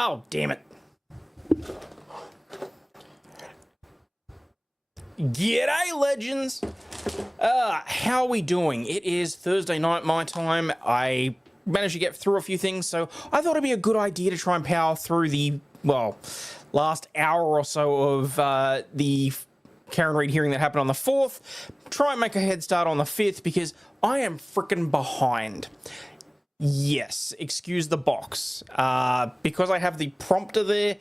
Oh, damn it. G'day, legends. How are we doing? It is Thursday night, my time. I managed to get through a few things, so I thought it'd be a good idea to try and power through the, well, last hour or so of the Karen Reid hearing that happened on the 4th. Try and make a head start on the 5th, because I am frickin' behind. Yes, excuse the box. Because I have the prompter there,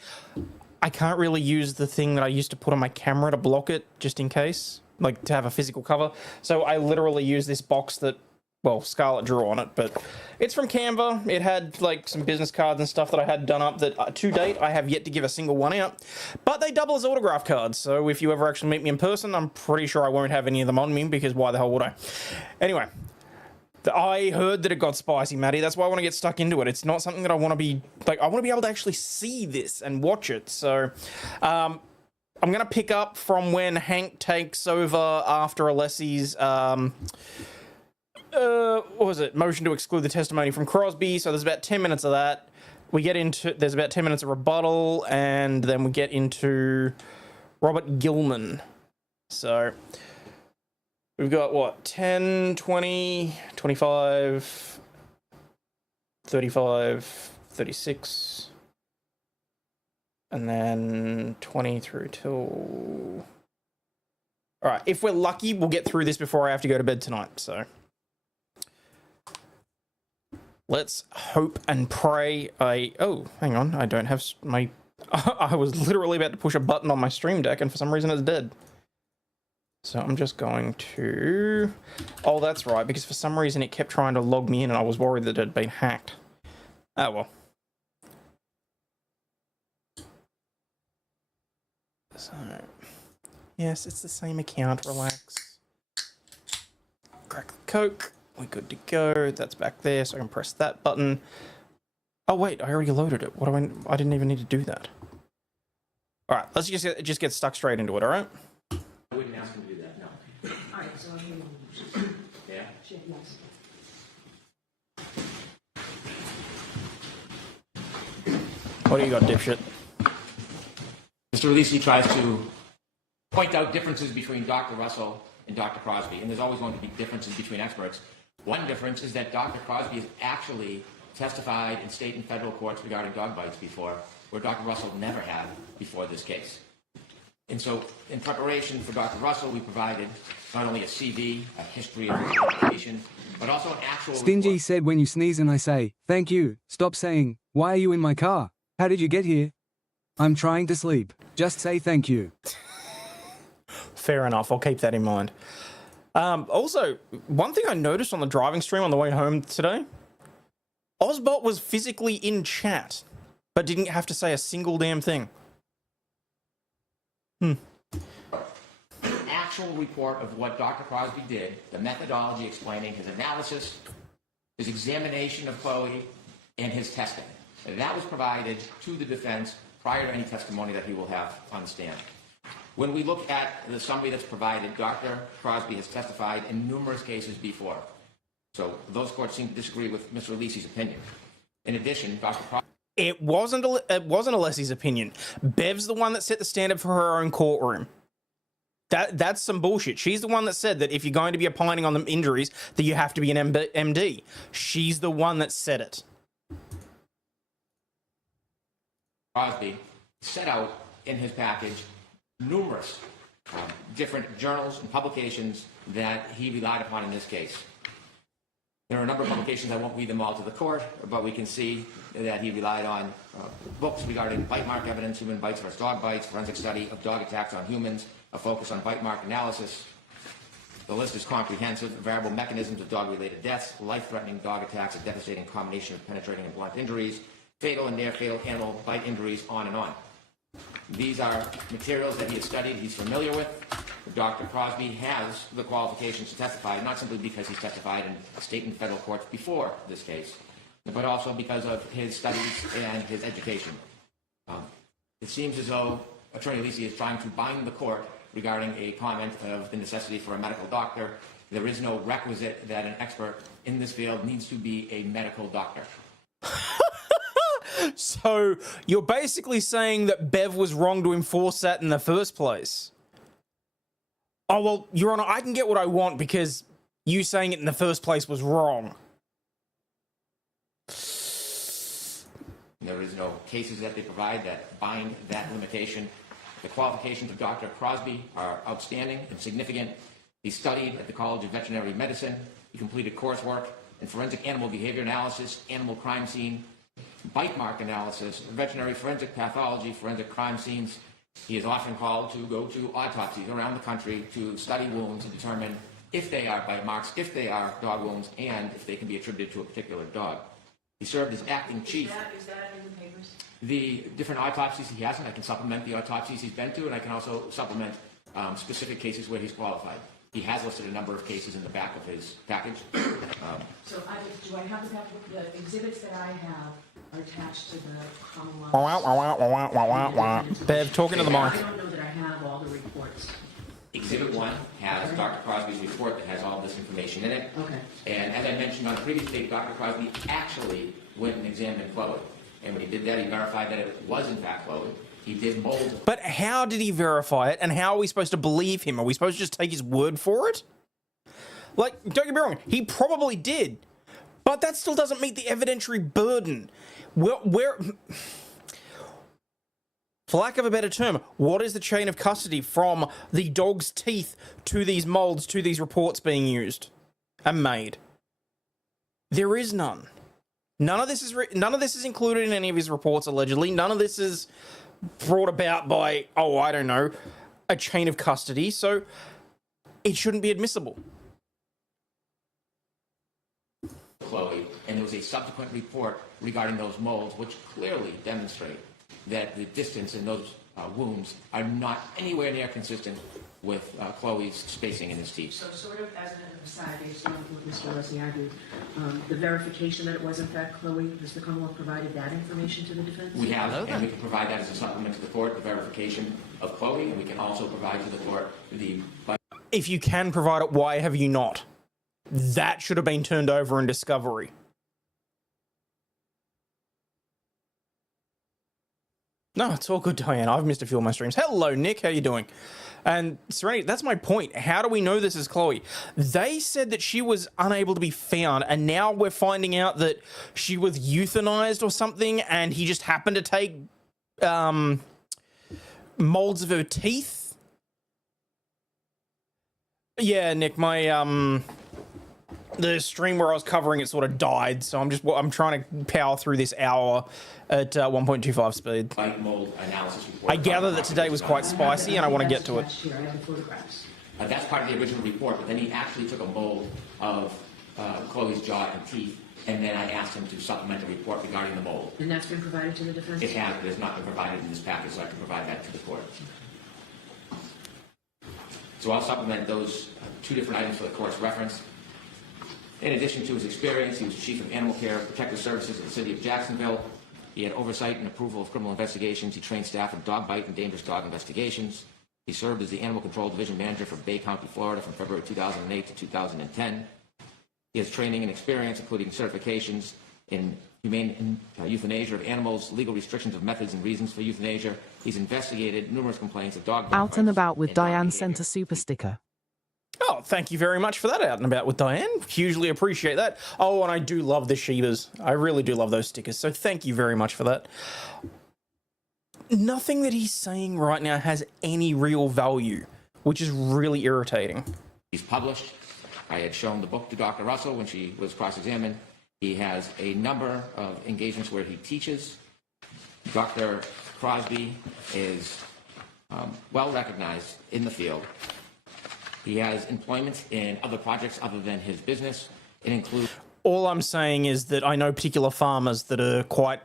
I can't really use the thing that I used to put on my camera to block it, just in case, like to have a physical cover. So I literally use this box that, well, Scarlett drew on it, but it's from Canva. It had like some business cards and stuff that I had done up that to date I have yet to give a single one out, but they double as autograph cards. So if you ever actually meet me in person, I'm pretty sure I won't have any of them on me, because why the hell would I? Anyway. I heard that it got spicy, Maddie. That's why I want to get stuck into it. It's not something that I want to be, like, I want to be able to actually see this and watch it. So, I'm going to pick up from when Hank takes over after Alessi's, what was it? Motion to exclude the testimony from Crosby. So there's about 10 minutes of that. We get into, there's about 10 minutes of rebuttal, and then we get into Robert Gilman. So we've got, what, 10, 20, 25, 35, 36, and then 20 through till... All right, if we're lucky, we'll get through this before I have to go to bed tonight, so... Let's hope and pray. Oh, hang on, I don't have my... I was literally about to push a button on my stream deck, and for some reason it's dead. So I'm just going to... Oh, that's right, because for some reason it kept trying to log me in and I was worried that it had been hacked. Oh, well. So... Yes, it's the same account, relax. Crack the Coke, we're good to go. That's back there, so I can press that button. Oh, wait, I already loaded it. What do I didn't even need to do that. All right, let's just get stuck straight into it, all right? I wouldn't ask him to do that, no. All right, so Yeah? yes. What do you got, dipshit? Mr. Alesi tries to point out differences between Dr. Russell and Dr. Crosby, and there's always going to be differences between experts. One difference is that Dr. Crosby has actually testified in state and federal courts regarding dog bites before, where Dr. Russell never had before this case. And so, in preparation for Dr. Russell, we provided not only a CV, a history of education, but also an actual... Stingy report. said when you sneeze and I say, thank you, stop saying, why are you in my car? How did you get here? I'm trying to sleep. Just say thank you. Fair enough, I'll keep that in mind. Also, one thing I noticed on the driving stream on the way home today, Ozbot was physically in chat, but didn't have to say a single damn thing. An actual report of what Dr. Crosby did, the methodology explaining his analysis, his examination of Chloe, and his testing. And that was provided to the defense prior to any testimony that he will have on the stand. When we look at the summary that's provided, Dr. Crosby has testified in numerous cases before. So those courts seem to disagree with Mr. Alesi's opinion. In addition, Dr. Crosby... It wasn't Alessi's opinion. Bev's the one that set the standard for her own courtroom. That's some bullshit. She's the one that said that if you're going to be opining on the injuries, that you have to be an MD. She's the one that said it. Crosby set out in his package numerous different journals and publications that he relied upon in this case. There are a number of publications, I won't read them all to the court, but we can see that he relied on books regarding bite mark evidence, human bites versus dog bites, forensic study of dog attacks on humans, a focus on bite mark analysis. The list is comprehensive: variable mechanisms of dog-related deaths, life-threatening dog attacks, a devastating combination of penetrating and blunt injuries, fatal and near-fatal animal bite injuries, on and on. These are materials that he has studied, he's familiar with. Dr. Crosby has the qualifications to testify, not simply because he's testified in state and federal courts before this case, but also because of his studies and his education. It seems as though Attorney Alesi is trying to bind the court regarding a comment of the necessity for a medical doctor. There is no requisite that an expert in this field needs to be a medical doctor. So you're basically saying that Bev was wrong to enforce that in the first place. Oh, well, Your Honor, I can get what I want because you saying it in the first place was wrong. There is no cases that they provide that bind that limitation. The qualifications of Dr. Crosby are outstanding and significant. He studied at the College of Veterinary Medicine. He completed coursework in forensic animal behavior analysis, animal crime scene, bite mark analysis, veterinary forensic pathology, forensic crime scenes. He is often called to go to autopsies around the country to study wounds and determine if they are bite marks, if they are dog wounds, and if they can be attributed to a particular dog. He served as acting chief. Is that in the papers? The different autopsies he has, and I can supplement the autopsies he's been to, and I can also supplement specific cases where he's qualified. He has listed a number of cases in the back of his package. Do I have the exhibits that I have are attached to the Commonwealth? Bev, talking to the mic. I don't know that I have all the reports. Exhibit 1 has Dr. Crosby's report that has all this information in it. Okay. And as I mentioned on a previous date, Dr. Crosby actually went and examined Chloe. And when he did that, he verified that it was in fact Chloe. He did mold. But how did he verify it, and how are we supposed to believe him? Are we supposed to just take his word for it? Like, don't get me wrong, he probably did. But that still doesn't meet the evidentiary burden. For lack of a better term, what is the chain of custody from the dog's teeth to these molds, to these reports being used and made? There is none. None of this is included in any of his reports, allegedly. None of this is brought about by, oh, I don't know, a chain of custody, so it shouldn't be admissible. Chloe, and there was a subsequent report regarding those molds, which clearly demonstrate that the distance in those wounds are not anywhere near consistent with Chloe's spacing in his teeth. So sort of as an aside, based on what Mr. Leslie argued, the verification that it was in fact Chloe, has the Commonwealth provided that information to the defense? We have, and we can provide that as a supplement to the court, the verification of Chloe, and we can also provide to the court the... If you can provide it, why have you not? That should have been turned over in discovery. No, it's all good, Diane. I've missed a few of my streams. Hello, Nick. How you doing? And Serenity, that's my point. How do we know this is Chloe? They said that she was unable to be found, and now we're finding out that she was euthanized or something, and he just happened to take molds of her teeth. Yeah, Nick, my the stream where I was covering it sort of died, so I'm trying to power through this hour at 1.25 speed. Bite mold analysis report. I gather that today was quite spicy, and I want to get to it. Here, I have the photographs. That's part of the original report, but then he actually took a mold of Chloe's jaw and teeth, and then I asked him to supplement a report regarding the mold. And that's been provided to the defense? It has, but it's not been provided in this package, so I can provide that to the court. So I'll supplement those two different items for the court's reference. In addition to his experience, he was Chief of Animal Care Protective Services in the City of Jacksonville. He had oversight and approval of criminal investigations. He trained staff in dog bite and dangerous dog investigations. He served as the Animal Control Division Manager for Bay County, Florida from February 2008 to 2010. He has training and experience, including certifications in humane euthanasia of animals, legal restrictions of methods and reasons for euthanasia. He's investigated numerous complaints of dog Out and About with Diane behavior. sent a super sticker. Oh, thank you very much for that, Out and About with Diane. Hugely appreciate that. Oh, and I do love the Shebas. I really do love those stickers, so thank you very much for that. Nothing that he's saying right now has any real value, which is really irritating. He's published. I had shown the book to Dr. Russell when she was cross-examined. He has a number of engagements where he teaches. Dr. Crosby is well recognized in the field. He has employment in other projects other than his business. It includes... All I'm saying is that I know particular farmers that are quite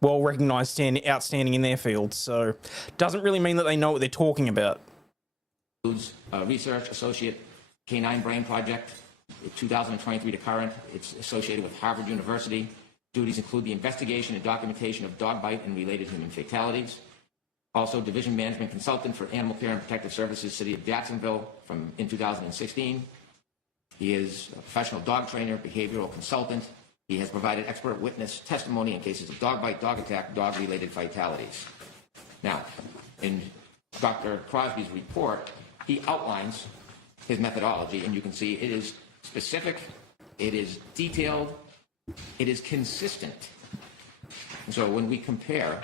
well recognized and outstanding in their field, so doesn't really mean that they know what they're talking about. Includes research associate Canine Brain Project, 2023 to current. It's associated with Harvard University. Duties include the investigation and documentation of dog bite and related human fatalities. Also, Division Management Consultant for Animal Care and Protective Services, City of Jacksonville in 2016. He is a professional dog trainer, behavioral consultant, He has provided expert witness testimony in cases of dog bite, dog attack, dog-related fatalities. Now, in Dr. Crosby's report, he outlines his methodology, and you can see it is specific, it is detailed, it is consistent. And so when we compare,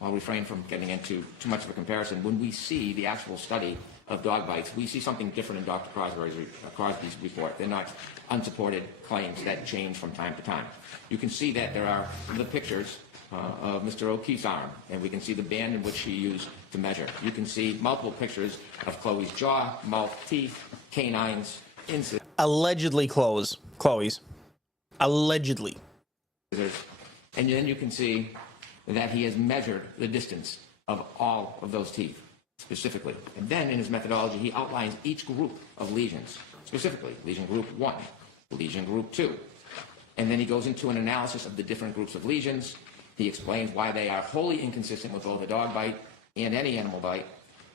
I'll refrain from getting into too much of a comparison, when we see the actual study of dog bites, we see something different in Dr. Crosby's report. They're not unsupported claims that change from time to time. You can see that there are the pictures of Mr. O'Keefe's arm, and we can see the band in which he used to measure. You can see multiple pictures of Chloe's jaw, mouth, teeth, canines, incisors. Allegedly Chloe's. Allegedly. And then you can see that he has measured the distance of all of those teeth, specifically. And then in his methodology, he outlines each group of lesions, specifically lesion group 1, lesion group 2. And then he goes into an analysis of the different groups of lesions. He explains why they are wholly inconsistent with both a dog bite and any animal bite.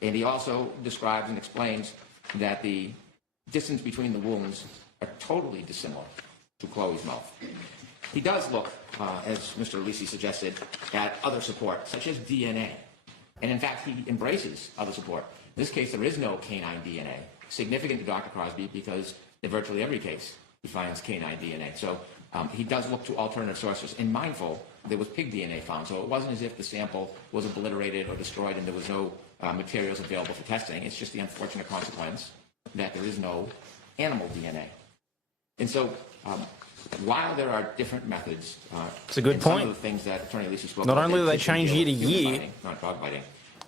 And he also describes and explains that the distance between the wounds are totally dissimilar to Chloe's mouth. He does look, as Mr. Alisi suggested, at other support, such as DNA. And in fact, he embraces other support. In this case, there is no canine DNA, significant to Dr. Crosby because in virtually every case, he finds canine DNA. So he does look to alternative sources. And mindful, there was pig DNA found. So it wasn't as if the sample was obliterated or destroyed and there was no materials available for testing. It's just the unfortunate consequence that there is no animal DNA. And so while there are different methods, it's a good point. Some of the things that Attorney Alisi spoke Not about, only do they change year to year, not dog biting,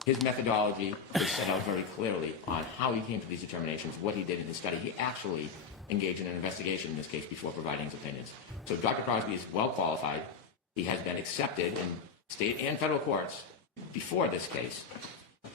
his methodology is set out very clearly on how he came to these determinations, what he did in his study. He actually engaged in an investigation in this case before providing his opinions. So Dr. Crosby is well qualified. He has been accepted in state and federal courts before this case.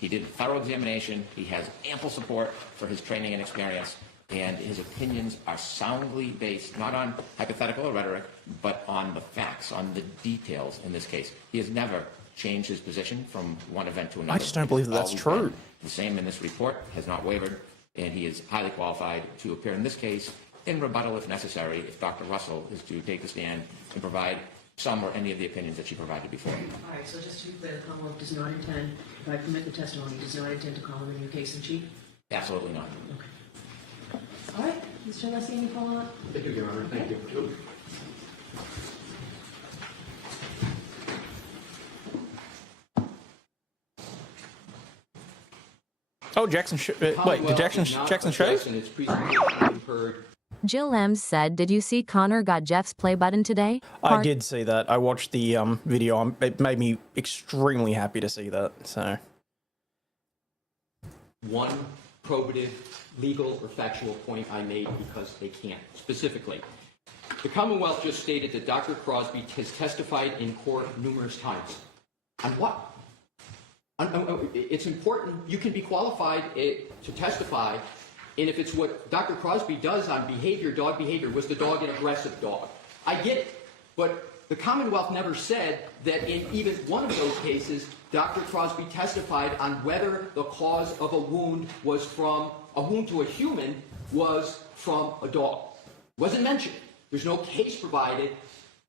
He did a thorough examination. He has ample support for his training and experience. And his opinions are soundly based, not on hypothetical or rhetoric, but on the facts, on the details in this case. He has never changed his position from one event to another. I just don't believe that that's true. The same in this report, has not wavered, and he is highly qualified to appear in this case in rebuttal if necessary, if Dr. Russell is to take the stand and provide some or any of the opinions that she provided before. All right, so just to be clear, the Commonwealth does not intend, if I permit the testimony, does not intend to call him a new case in chief? Absolutely not. Okay. All right, Mr. Alessi, any follow-up? Thank you, Your Honor. Thank you. Oh, Jackson. Wait, did Jackson show? Jill M said, "Did you see Connor got Jeff's play button today?" I did see that. I watched the video. It made me extremely happy to see that. So, One probative, legal, or factual point I made because they can't. Specifically, the Commonwealth just stated that Dr. Crosby has testified in court numerous times. On what? It's important. You can be qualified to testify, and if it's what Dr. Crosby does on behavior, dog behavior, was the dog an aggressive dog? I get it, but the Commonwealth never said that in even one of those cases, Dr. Crosby testified on whether the cause of a wound was from a wound to a human was from a dog. Wasn't mentioned. There's no case provided.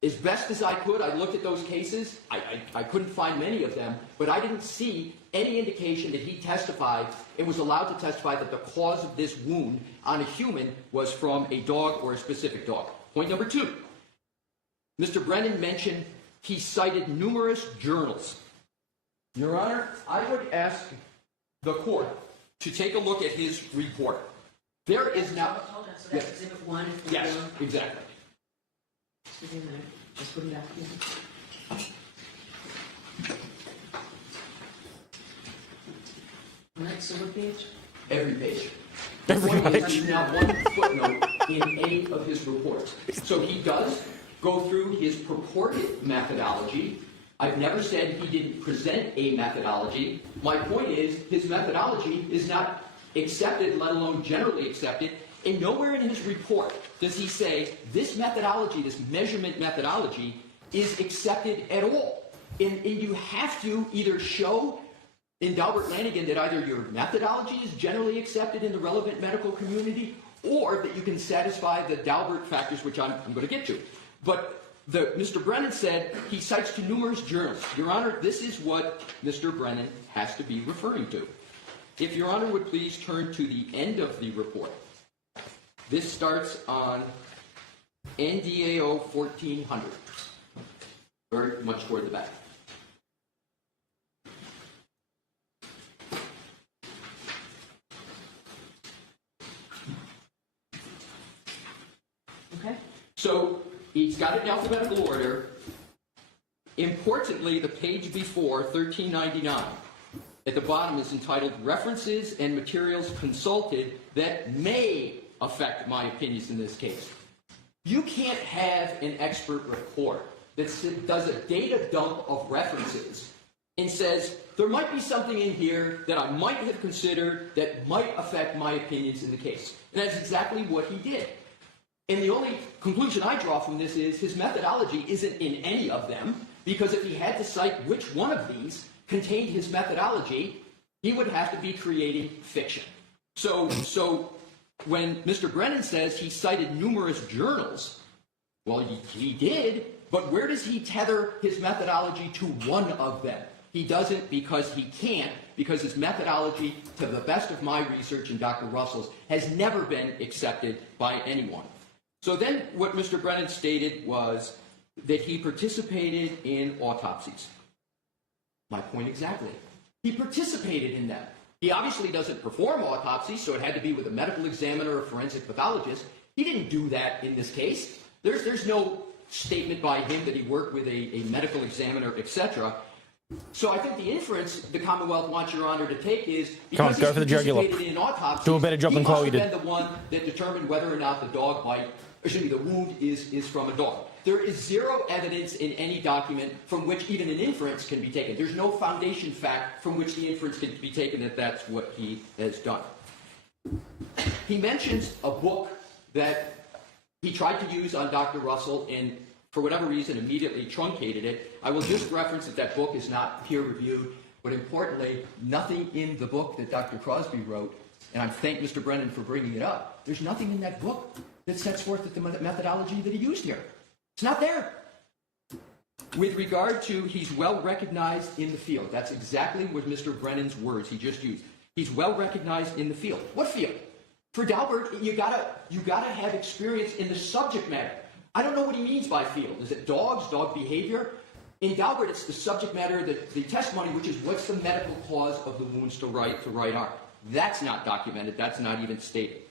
As best as I could, I looked at those cases. I couldn't find many of them, but I didn't see any indication that he testified and was allowed to testify that the cause of this wound on a human was from a dog or a specific dog. Point number two. Mr. Brennan mentioned he cited numerous journals. Your Honor, I would ask the court to take a look at his report. There is now... Hold on, so that's Exhibit 1? Yes, exactly. Just give me a minute. Just put it back here. All right, so what page? Every page. Every The point is, page. there's not one footnote in any of his reports. So he does go through his purported methodology. I've never said he didn't present a methodology. My point is, his methodology is not accepted, let alone generally accepted. And nowhere in his report does he say this methodology, this measurement methodology, is accepted at all. And you have to either show in Dalbert Lanigan that either your methodology is generally accepted in the relevant medical community or that you can satisfy the Dalbert factors, which I'm going to get to. But Mr. Brennan said he cites to numerous journals. Your Honor, this is what Mr. Brennan has to be referring to. If Your Honor would please turn to the end of the report. This starts on NDAO 1400, very much toward the back. Okay? So he's got it in alphabetical order. Importantly, the page before, 1399, at the bottom is entitled References and Materials Consulted That May Affect My Opinions in This Case. You can't have an expert report that does a data dump of references and says, there might be something in here that I might have considered that might affect my opinions in the case. And that's exactly what he did. And the only conclusion I draw from this is his methodology isn't in any of them, because if he had to cite which one of these contained his methodology, he would have to be creating fiction. So when Mr. Brennan says he cited numerous journals, well, he did, but where does he tether his methodology to one of them? He doesn't because he can't, because his methodology, to the best of my research and Dr. Russell's, has never been accepted by anyone. So then what Mr. Brennan stated was that he participated in autopsies. My point exactly. He participated in them. He obviously doesn't perform autopsies, so it had to be with a medical examiner or forensic pathologist. He didn't do that in this case. There's no statement by him that he worked with a medical examiner, etc. So I think the inference the Commonwealth wants Your Honor to take is because go for the jugular. in autopsies, do a better job than Chloe did. He must have been the one that determined whether or not the wound is from a dog. There is zero evidence in any document from which even an inference can be taken. There's no foundation fact from which the inference can be taken that that's what he has done. He mentions a book that he tried to use on Dr. Russell and, for whatever reason, immediately truncated it. I will just reference that book is not peer-reviewed, but importantly, nothing in the book that Dr. Crosby wrote, and I thank Mr. Brennan for bringing it up, there's nothing in that book that sets forth the methodology that he used here. It's not there. With regard to he's well recognized in the field, that's exactly what Mr. Brennan's words he just used. He's well recognized in the field. What field? For Daubert, you gotta have experience in the subject matter. I don't know what he means by field. Is it dogs, dog behavior? In Daubert, it's the subject matter, the testimony, which is what's the medical cause of the wounds to right arm. That's not documented. That's not even stated.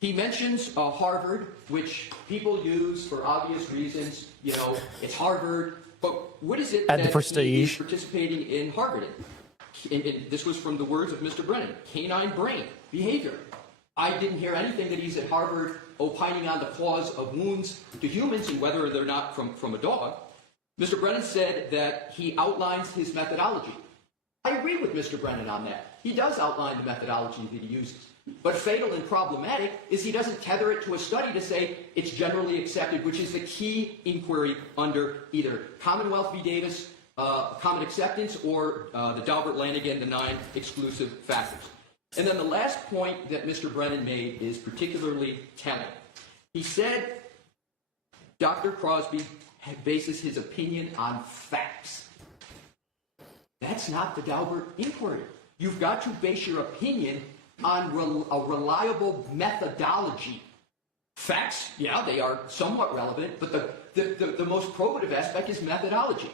He mentions Harvard, which people use for obvious reasons. You know, it's Harvard. But what is it Add the that prestige. he is participating in Harvard in? And this was from the words of Mr. Brennan. Canine brain behavior. I didn't hear anything that he's at Harvard opining on the cause of wounds to humans and whether they're not from a dog. Mr. Brennan said that he outlines his methodology. I agree with Mr. Brennan on that. He does outline the methodology that he uses. But fatal and problematic is he doesn't tether it to a study to say it's generally accepted, which is the key inquiry under either Commonwealth v. Davis, common acceptance, or the Daubert-Lanigan, the 9 exclusive factors. And then the last point that Mr. Brennan made is particularly telling. He said Dr. Crosby bases his opinion on facts. That's not the Daubert inquiry. You've got to base your opinion on a reliable methodology. Facts, yeah, they are somewhat relevant, but the most probative aspect is methodology.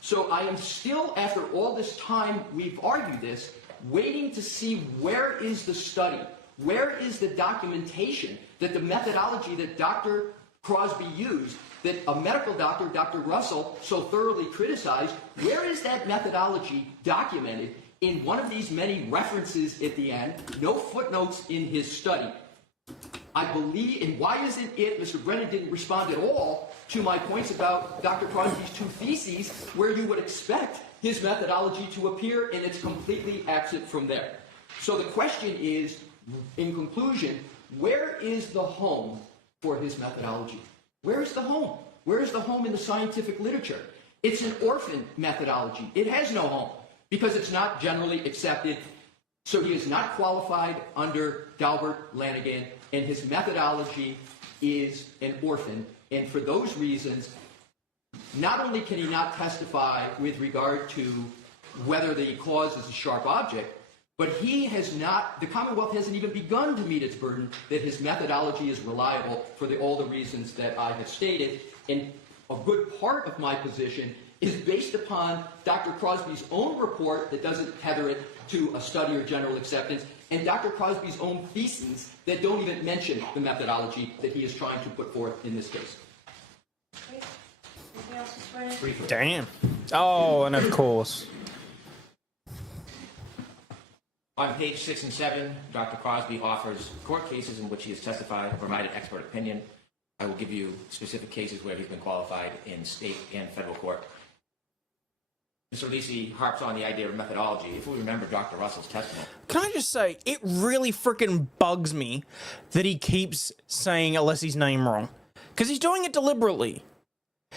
So I am still, after all this time we've argued this, waiting to see where is the study, where is the documentation that the methodology that Dr. Crosby used, that a medical doctor, Dr. Russell, so thoroughly criticized, where is that methodology documented in one of these many references at the end, no footnotes in his study? I believe, and why isn't it, Mr. Brennan didn't respond at all to my points about Dr. Crosby's 2 theses, where you would expect his methodology to appear, and it's completely absent from there. So the question is, in conclusion, where is the home for his methodology? Where is the home? Where is the home in the scientific literature? It's an orphan methodology. It has no home because it's not generally accepted. So he is not qualified under Daubert-Lanigan, and his methodology is an orphan. And for those reasons, not only can he not testify with regard to whether the cause is a sharp object, but he has not, the Commonwealth hasn't even begun to meet its burden that his methodology is reliable for all the reasons that I have stated. And a good part of my position is based upon Dr. Crosby's own report that doesn't tether it to a study or general acceptance, and Dr. Crosby's own theses that don't even mention the methodology that he is trying to put forth in this case. Anything else, Mr. Brennan? Damn. Oh, and of course. On page 6 and 7, Dr. Crosby offers court cases in which he has testified and provided expert opinion. I will give you specific cases where he's been qualified in state and federal court. Mr. Lisi harps on the idea of methodology. If we remember Dr. Russell's testimony. Can I just say, it really freaking bugs me that he keeps saying Alessi's name wrong. Because he's doing it deliberately.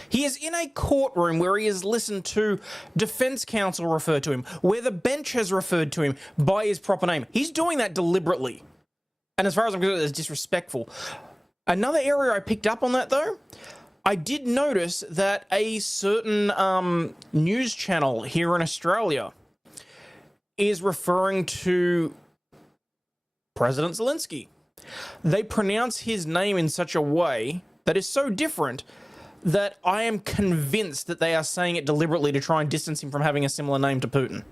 He is in a courtroom where he has listened to defense counsel refer to him, where the bench has referred to him by his proper name. He's doing that deliberately. And as far as I'm concerned, it's disrespectful. Another area I picked up on that, though, I did notice that a certain news channel here in Australia is referring to President Zelensky. They pronounce his name in such a way that is so different that I am convinced that they are saying it deliberately to try and distance him from having a similar name to Putin.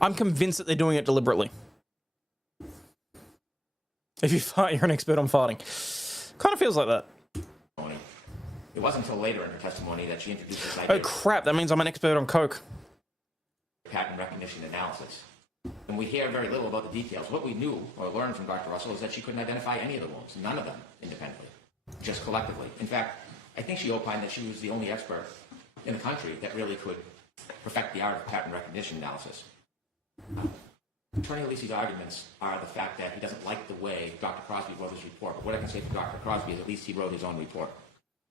I'm convinced that they're doing it deliberately. If you fight, you're an expert on fighting. Kind of feels like that. It wasn't until later in her testimony that she introduced this idea Oh crap, that means I'm an expert on coke. of pattern recognition analysis. And we hear very little about the details. What we knew or learned from Dr. Russell is that she couldn't identify any of the wounds, none of them independently, just collectively. In fact, I think she opined that she was the only expert in the country that really could perfect the art of pattern recognition analysis. Attorney Alisi's arguments are the fact that he doesn't like the way Dr. Crosby wrote his report. But what I can say for Dr. Crosby is at least he wrote his own report.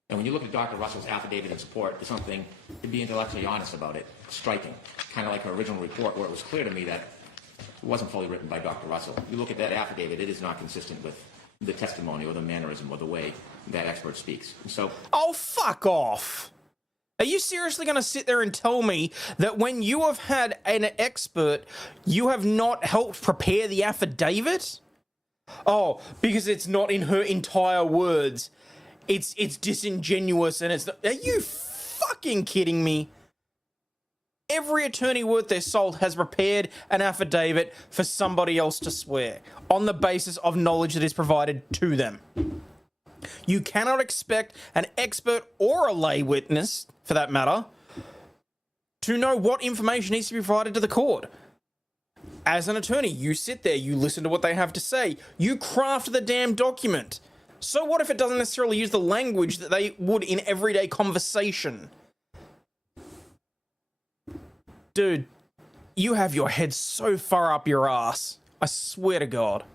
And when you look at Dr. Russell's affidavit in support, there's something, to be intellectually honest about it, striking. Kind of like her original report, where it was clear to me that it wasn't fully written by Dr. Russell. You look at that affidavit, it is not consistent with the testimony or the mannerism or the way that expert speaks. So, Oh, fuck off. Are you seriously going to sit there and tell me that when you have had an expert, you have not helped prepare the affidavit? Oh, because it's not in her entire words. It's disingenuous and it's not, are you fucking kidding me? Every attorney worth their salt has prepared an affidavit for somebody else to swear on the basis of knowledge that is provided to them. You cannot expect an expert or a lay witness, for that matter, to know what information needs to be provided to the court. As an attorney, you sit there, you listen to what they have to say, you craft the damn document. So what if it doesn't necessarily use the language that they would in everyday conversation? Dude, you have your head so far up your ass. I swear to God.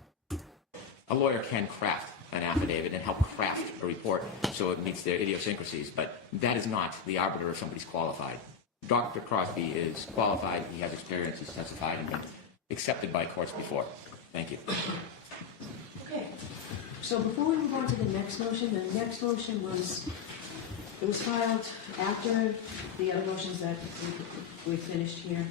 a lawyer can craft an affidavit and help craft a report so it meets their idiosyncrasies, but that is not the arbiter if somebody's qualified. Dr. Crosby is qualified, he has experience, he's testified and been accepted by courts before. Thank you. Okay, so before we move on to the next motion was, it was filed after the other motions that we finished here.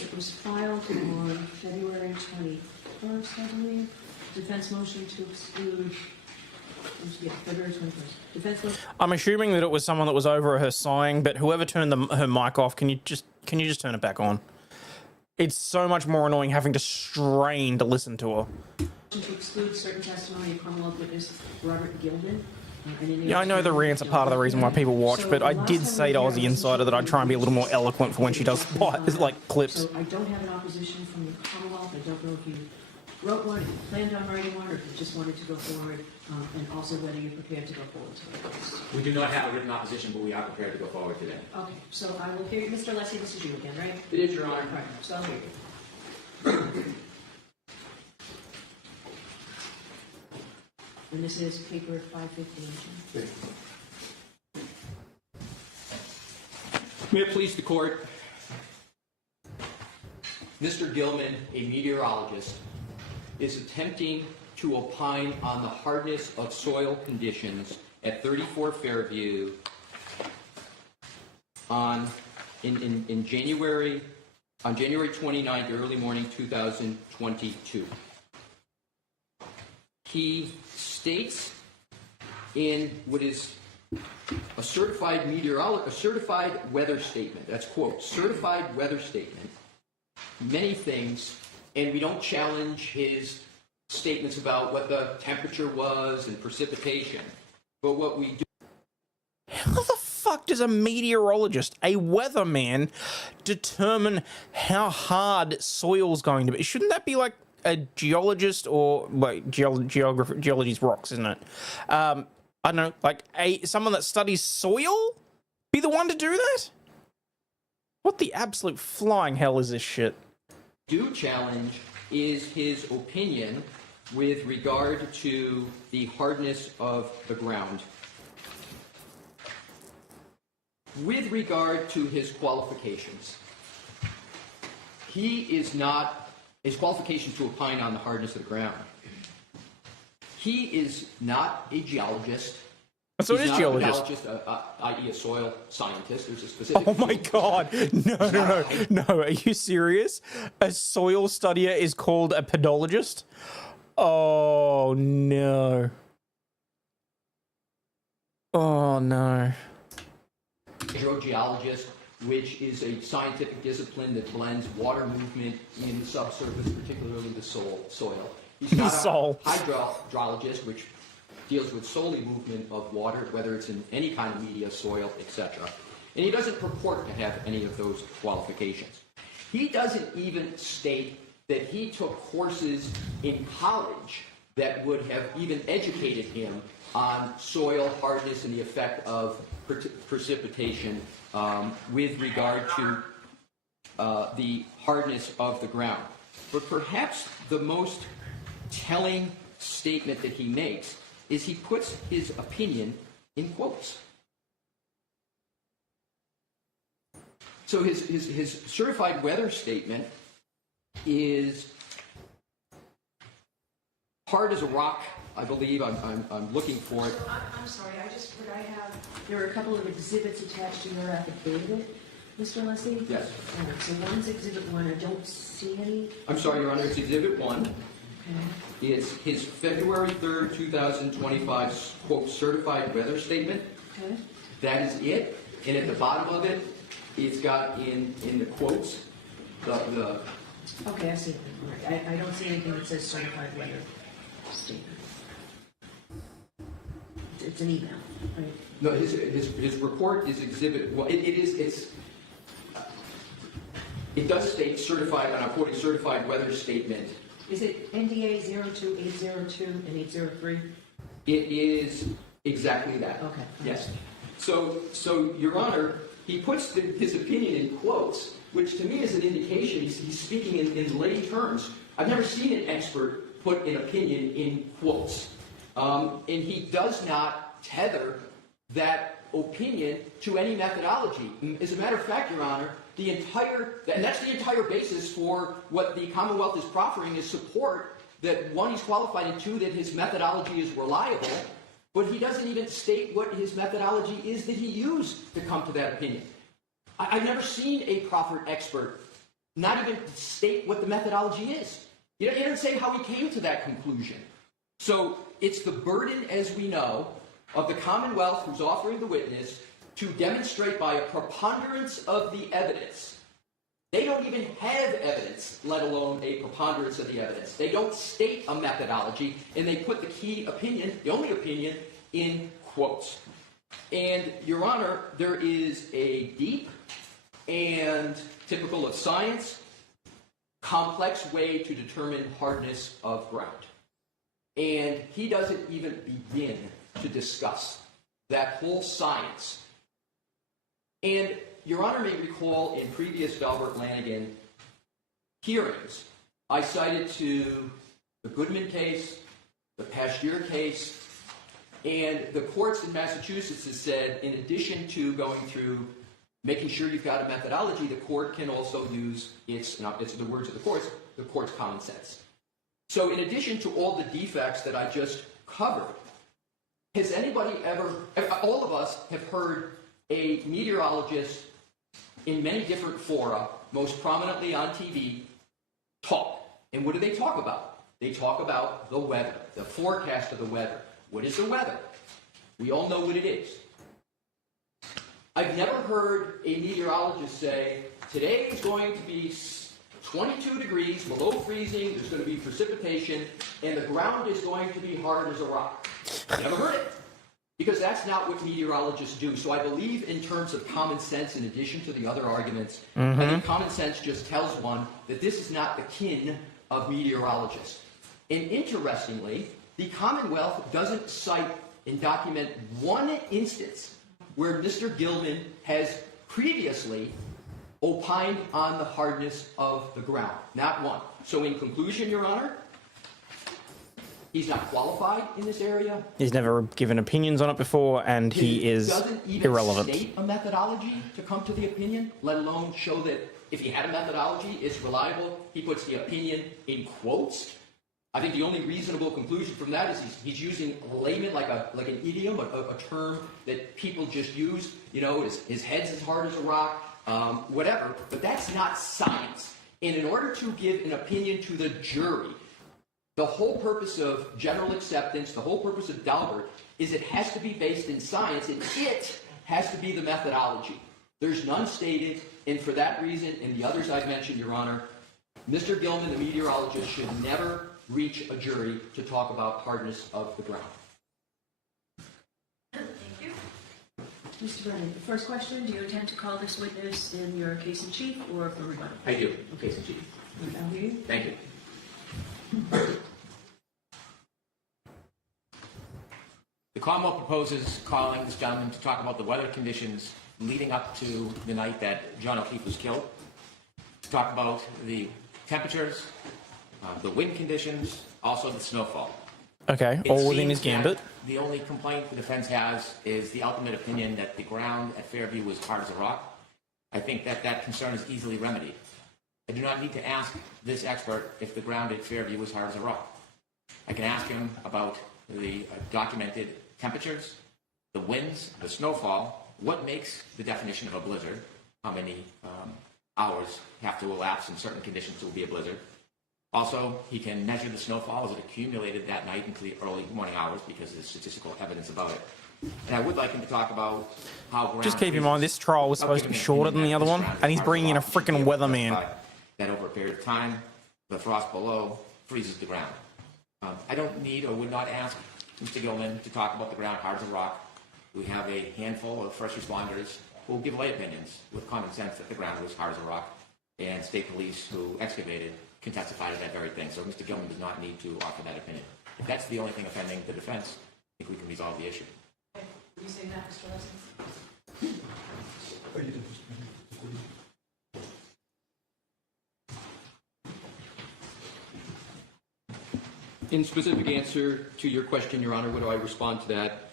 It was filed on February 21st, I believe. Defense motion to exclude, February 21st. Defense motion. I'm assuming that it was someone that was over her sighing, but whoever turned her mic off, can you just turn it back on? It's so much more annoying having to strain to listen to her. To exclude certain testimony of Commonwealth witness Robert Gilman. Yeah, I know the rants are part of the reason why people watch, but I did say to Aussie Insider that I'd try and be a little more eloquent for when she does like clips. So I don't have an opposition from the Commonwealth. I don't know if you wrote one, if you planned on writing one, or if you just wanted to go forward, and also whether you're prepared to go forward today. We do not have a written opposition, but we are prepared to go forward today. Okay, so I will hear you. Mr. Leslie, this is you again, right? It is, Your Honor. All right, so I'll hear you. And this is paper 515. May it please the court. Mr. Gilman, a meteorologist, is attempting to opine on the hardness of soil conditions at 34 Fairview on January 29th, early morning 2022. He states in what is a certified weather statement, that's quote, certified weather statement, many things, and we don't challenge his statements about what the temperature was and precipitation, but what we do. How the fuck does a meteorologist, a weatherman, determine how hard soil's going to be? Shouldn't that be like a geologist or wait, geology's rocks, isn't it? I don't know, like someone that studies soil be the one to do that? What the absolute flying hell is this shit? Do challenge is his opinion with regard to the hardness of the ground. With regard to his qualifications, his qualification to opine on the hardness of the ground. He is not a geologist. So it is geologist. He's not a geologist, i.e. a soil scientist. There's a specific. Oh my god! No! Are you serious? A soil studier is called a pedologist? Oh no! Oh no! Hydrogeologist, which is a scientific discipline that blends water movement in the subsurface, particularly the soil. He's not a hydrologist, which deals with solely movement of water, whether it's in any kind of media, soil, etc. And he doesn't purport to have any of those qualifications. He doesn't even state that he took courses in college that would have even educated him on soil hardness and the effect of precipitation with regard to the hardness of the ground. But perhaps the most telling statement that he makes is he puts his opinion in quotes. So his certified weather statement is hard as a rock, I believe. I'm looking for it. So I'm sorry, there are a couple of exhibits attached to your affidavit, Mr. Leslie? Yes. So one's exhibit 1, I don't see any. I'm sorry, Your Honor, it's Exhibit 1. Okay. It's his February 3rd, 2025, quote, certified weather statement. Okay. That is it. And at the bottom of it, it's got in the quotes, the Okay, I see it. All right. I don't see anything that says certified weather statement. It's an email, right? no, his report is Exhibit 1. It does state certified, and I'm quoting certified weather statement. Is it NDA 02802 and 803? It is exactly that. Okay. Yes. So Your Honor, he puts his opinion in quotes, which to me is an indication he's speaking in lay terms. I've never seen an expert put an opinion in quotes. And he does not tether that opinion to any methodology. As a matter of fact, Your Honor, and that's the entire basis for what the Commonwealth is proffering is support that, one, he's qualified, and two, that his methodology is reliable, but he doesn't even state what his methodology is that he used to come to that opinion. I've never seen a proffered expert not even state what the methodology is. He doesn't say how he came to that conclusion. So it's the burden, as we know, of the Commonwealth who's offering the witness to demonstrate by a preponderance of the evidence. They don't even have evidence, let alone a preponderance of the evidence. They don't state a methodology, and they put the key opinion, the only opinion, in quotes. And, Your Honor, there is a deep and, typical of science, complex way to determine hardness of ground. And he doesn't even begin to discuss that whole science. And Your Honor may recall in previous Delbert Lanigan hearings, I cited to the Goodman case, the Pasteur case, and the courts in Massachusetts have said, in addition to going through making sure you've got a methodology, the court can also use it's the words of the court's common sense. So in addition to all the defects that I just covered, Has anybody ever, all of us have heard a meteorologist in many different fora, most prominently on TV, talk. And what do they talk about? They talk about the weather, the forecast of the weather. What is the weather? We all know what it is. I've never heard a meteorologist say, today is going to be 22 degrees below freezing, there's going to be precipitation, and the ground is going to be hard as a rock. Never heard it. Because that's not what meteorologists do. So I believe in terms of common sense, in addition to the other arguments, I think common sense just tells one that this is not the kin of meteorologists. And interestingly, the Commonwealth doesn't cite and document one instance where Mr. Gilman has previously opined on the hardness of the ground. Not one. So in conclusion, Your Honor, he's not qualified in this area. He's never given opinions on it before, and he is doesn't even irrelevant. State a methodology to come to the opinion, let alone show that if he had a methodology, it's reliable. He puts the opinion in quotes. I think the only reasonable conclusion from that is he's using layman like an idiom, a term that people just use. You know, his head's as hard as a rock, whatever. But that's not science. And in order to give an opinion to the jury, the whole purpose of general acceptance, the whole purpose of Daubert, is it has to be based in science, and it has to be the methodology. There's none stated, and for that reason, and the others I've mentioned, Your Honor, Mr. Gilman, the meteorologist, should never reach a jury to talk about hardness of the ground. Thank you. Mr. Brennan, the first question, do you intend to call this witness in your case in chief or for rebuttal? I do. Case in chief. I'll hear you. Thank you. The Commonwealth proposes calling this gentleman to talk about the weather conditions leading up to the night that John O'Keefe was killed, to talk about the temperatures, the wind conditions, also the snowfall. Okay, It all within his seems that gambit. The only complaint the defense has is the ultimate opinion that the ground at Fairview was hard as a rock. I think that concern is easily remedied. I do not need to ask this expert if the ground at Fairview was hard as a rock. I can ask him about the documented temperatures, the winds, the snowfall, what makes the definition of a blizzard, how many hours have to elapse in certain conditions to be a blizzard. Also, he can measure the snowfall as it accumulated that night into the early morning hours because there's statistical evidence about it. And I would like him to talk about how ground Just keep in freezes. mind, this trial was supposed to be shorter than the other one, and he's bringing in a freaking weatherman. That over a period of time, the frost below freezes the ground. I don't need or would not ask Mr. Gilman to talk about the ground hard as a rock. We have a handful of first responders who will give lay opinions with common sense that the ground was hard as a rock, and state police who excavated can testify to that very thing. So Mr. Gilman does not need to offer that opinion. If that's the only thing offending the defense, I think we can resolve the issue. Okay. Will you say that, Mr. Lessing? In specific answer to your question, Your Honor, what do I respond to that?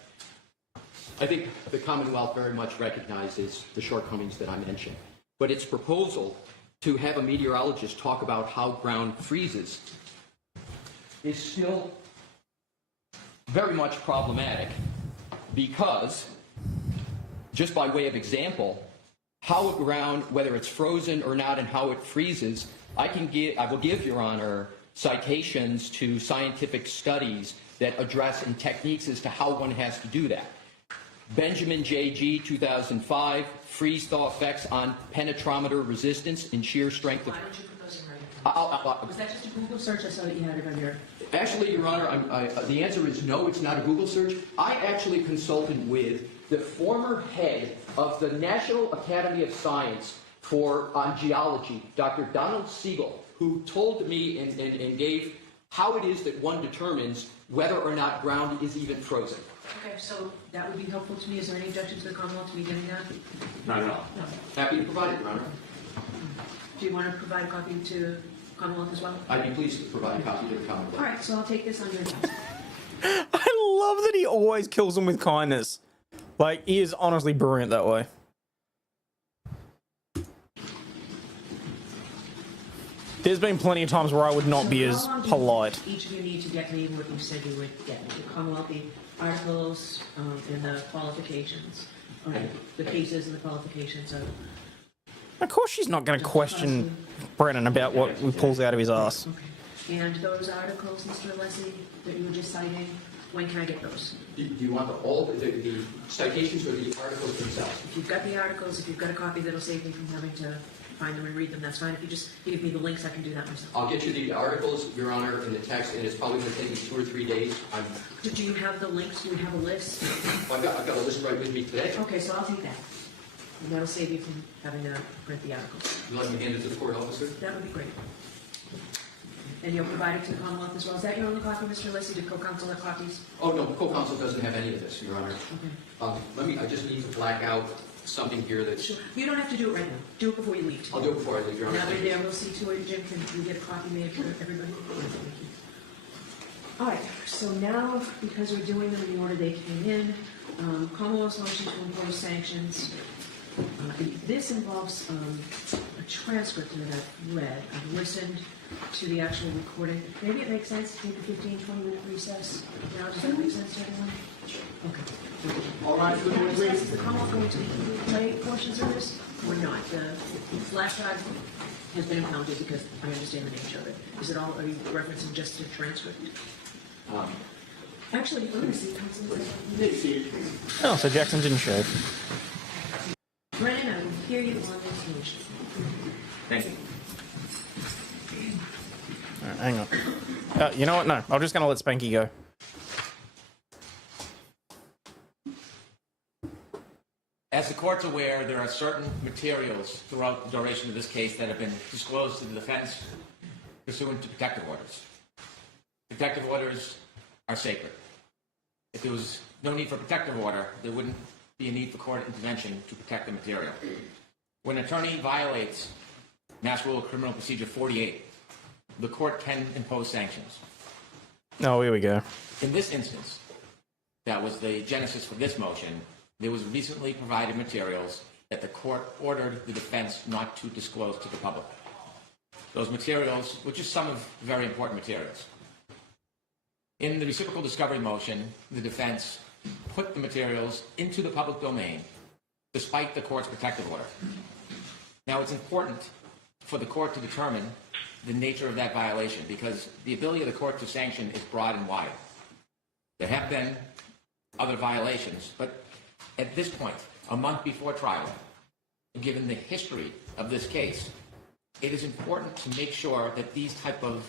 I think the Commonwealth very much recognizes the shortcomings that I mentioned. But its proposal to have a meteorologist talk about how ground freezes is still very much problematic because, just by way of example, how a ground, whether it's frozen or not, and how it freezes, I will give, Your Honor, citations to scientific studies that address and techniques as to how one has to do that. Benjamin J.G., 2005, freeze-thaw effects on penetrometer resistance and shear strength of... Why don't you put those in writing? Was that just a Google search? I saw that you had it on your... Actually, Your Honor, the answer is no, it's not a Google search. I actually consulted with the former head of the National Academy of Science on geology, Dr. Donald Siegel, who told me and gave how it is that one determines whether or not ground is even frozen. Okay, so that would be helpful to me. Is there any objection to the Commonwealth to me getting that? Not at all. No. Happy to provide it, Your Honor. Do you want to provide a copy to Commonwealth as well? I'd be pleased to provide a copy to the Commonwealth. All right, so I'll take this under advisement. I love that he always kills them with kindness. Like, he is honestly brilliant that way. There's been plenty of times where I would not be as polite. Each of you need to get me what you said you would get me. The Commonwealth be articles and the qualifications, the cases and the qualifications of... Of course she's not going to question Brennan about what he pulls out of his ass. Okay. And those articles, Mr. Alessi, that you were just citing, when can I get those? Do you want the citations or the articles themselves? If you've got the articles, if you've got a copy that'll save me from having to find them and read them, that's fine. If you just give me the links, I can do that myself. I'll get you the articles, Your Honor, in the text, and it's probably going to take me 2 or 3 days. Do you have the links? Do you have a list? I've got a list right with me today. Okay, so I'll take that. And that'll save you from having to print the articles. Would you like me to hand it to the court officer? That would be great. And you'll provide it to the Commonwealth as well. Is that your only copy, Mr. Alessi? Did co-counsel have copies? Oh, no, co-counsel doesn't have any of this, Your Honor. Okay. I just need to black out something here that... Sure. You don't have to do it right now. Do it before you leave. I'll do it before I leave, Your Honor. Now they're there, we'll see to it. Jim, can you get a copy made for everybody? Thank you. All right, so now, because we're doing them in the order they came in, Commonwealth's motion to impose sanctions. This involves a transcript that I've read. I've listened to the actual recording. Maybe it makes sense to take a 15, 20-minute recess. Now, does that make sense to everyone? Okay. All right, good morning. Liz, is the Commonwealth going to play portions of this or not? The flash drive has been impounded because I understand the nature of it. Is it all, are you referencing just the transcript? Actually, let me see. Oh, so Jackson didn't show. Brennan, I will hear you on this motion. Thank you. All right, hang on. You know what? No, I'm just going to let Spanky go. As the court's aware, there are certain materials throughout the duration of this case that have been disclosed to the defense pursuant to protective orders. Protective orders are sacred. If there was no need for protective order, there wouldn't be a need for court intervention to protect the material. When an attorney violates Mass Rule of Criminal Procedure 48, the court can impose sanctions. Oh, here we go. In this instance, that was the genesis for this motion, there was recently provided materials that the court ordered the defense not to disclose to the public. Those materials, which is some of very important materials. In the reciprocal discovery motion, the defense put the materials into the public domain despite the court's protective order. Now, it's important for the court to determine the nature of that violation because the ability of the court to sanction is broad and wide. There have been other violations, but at this point, a month before trial, given the history of this case, it is important to make sure that these type of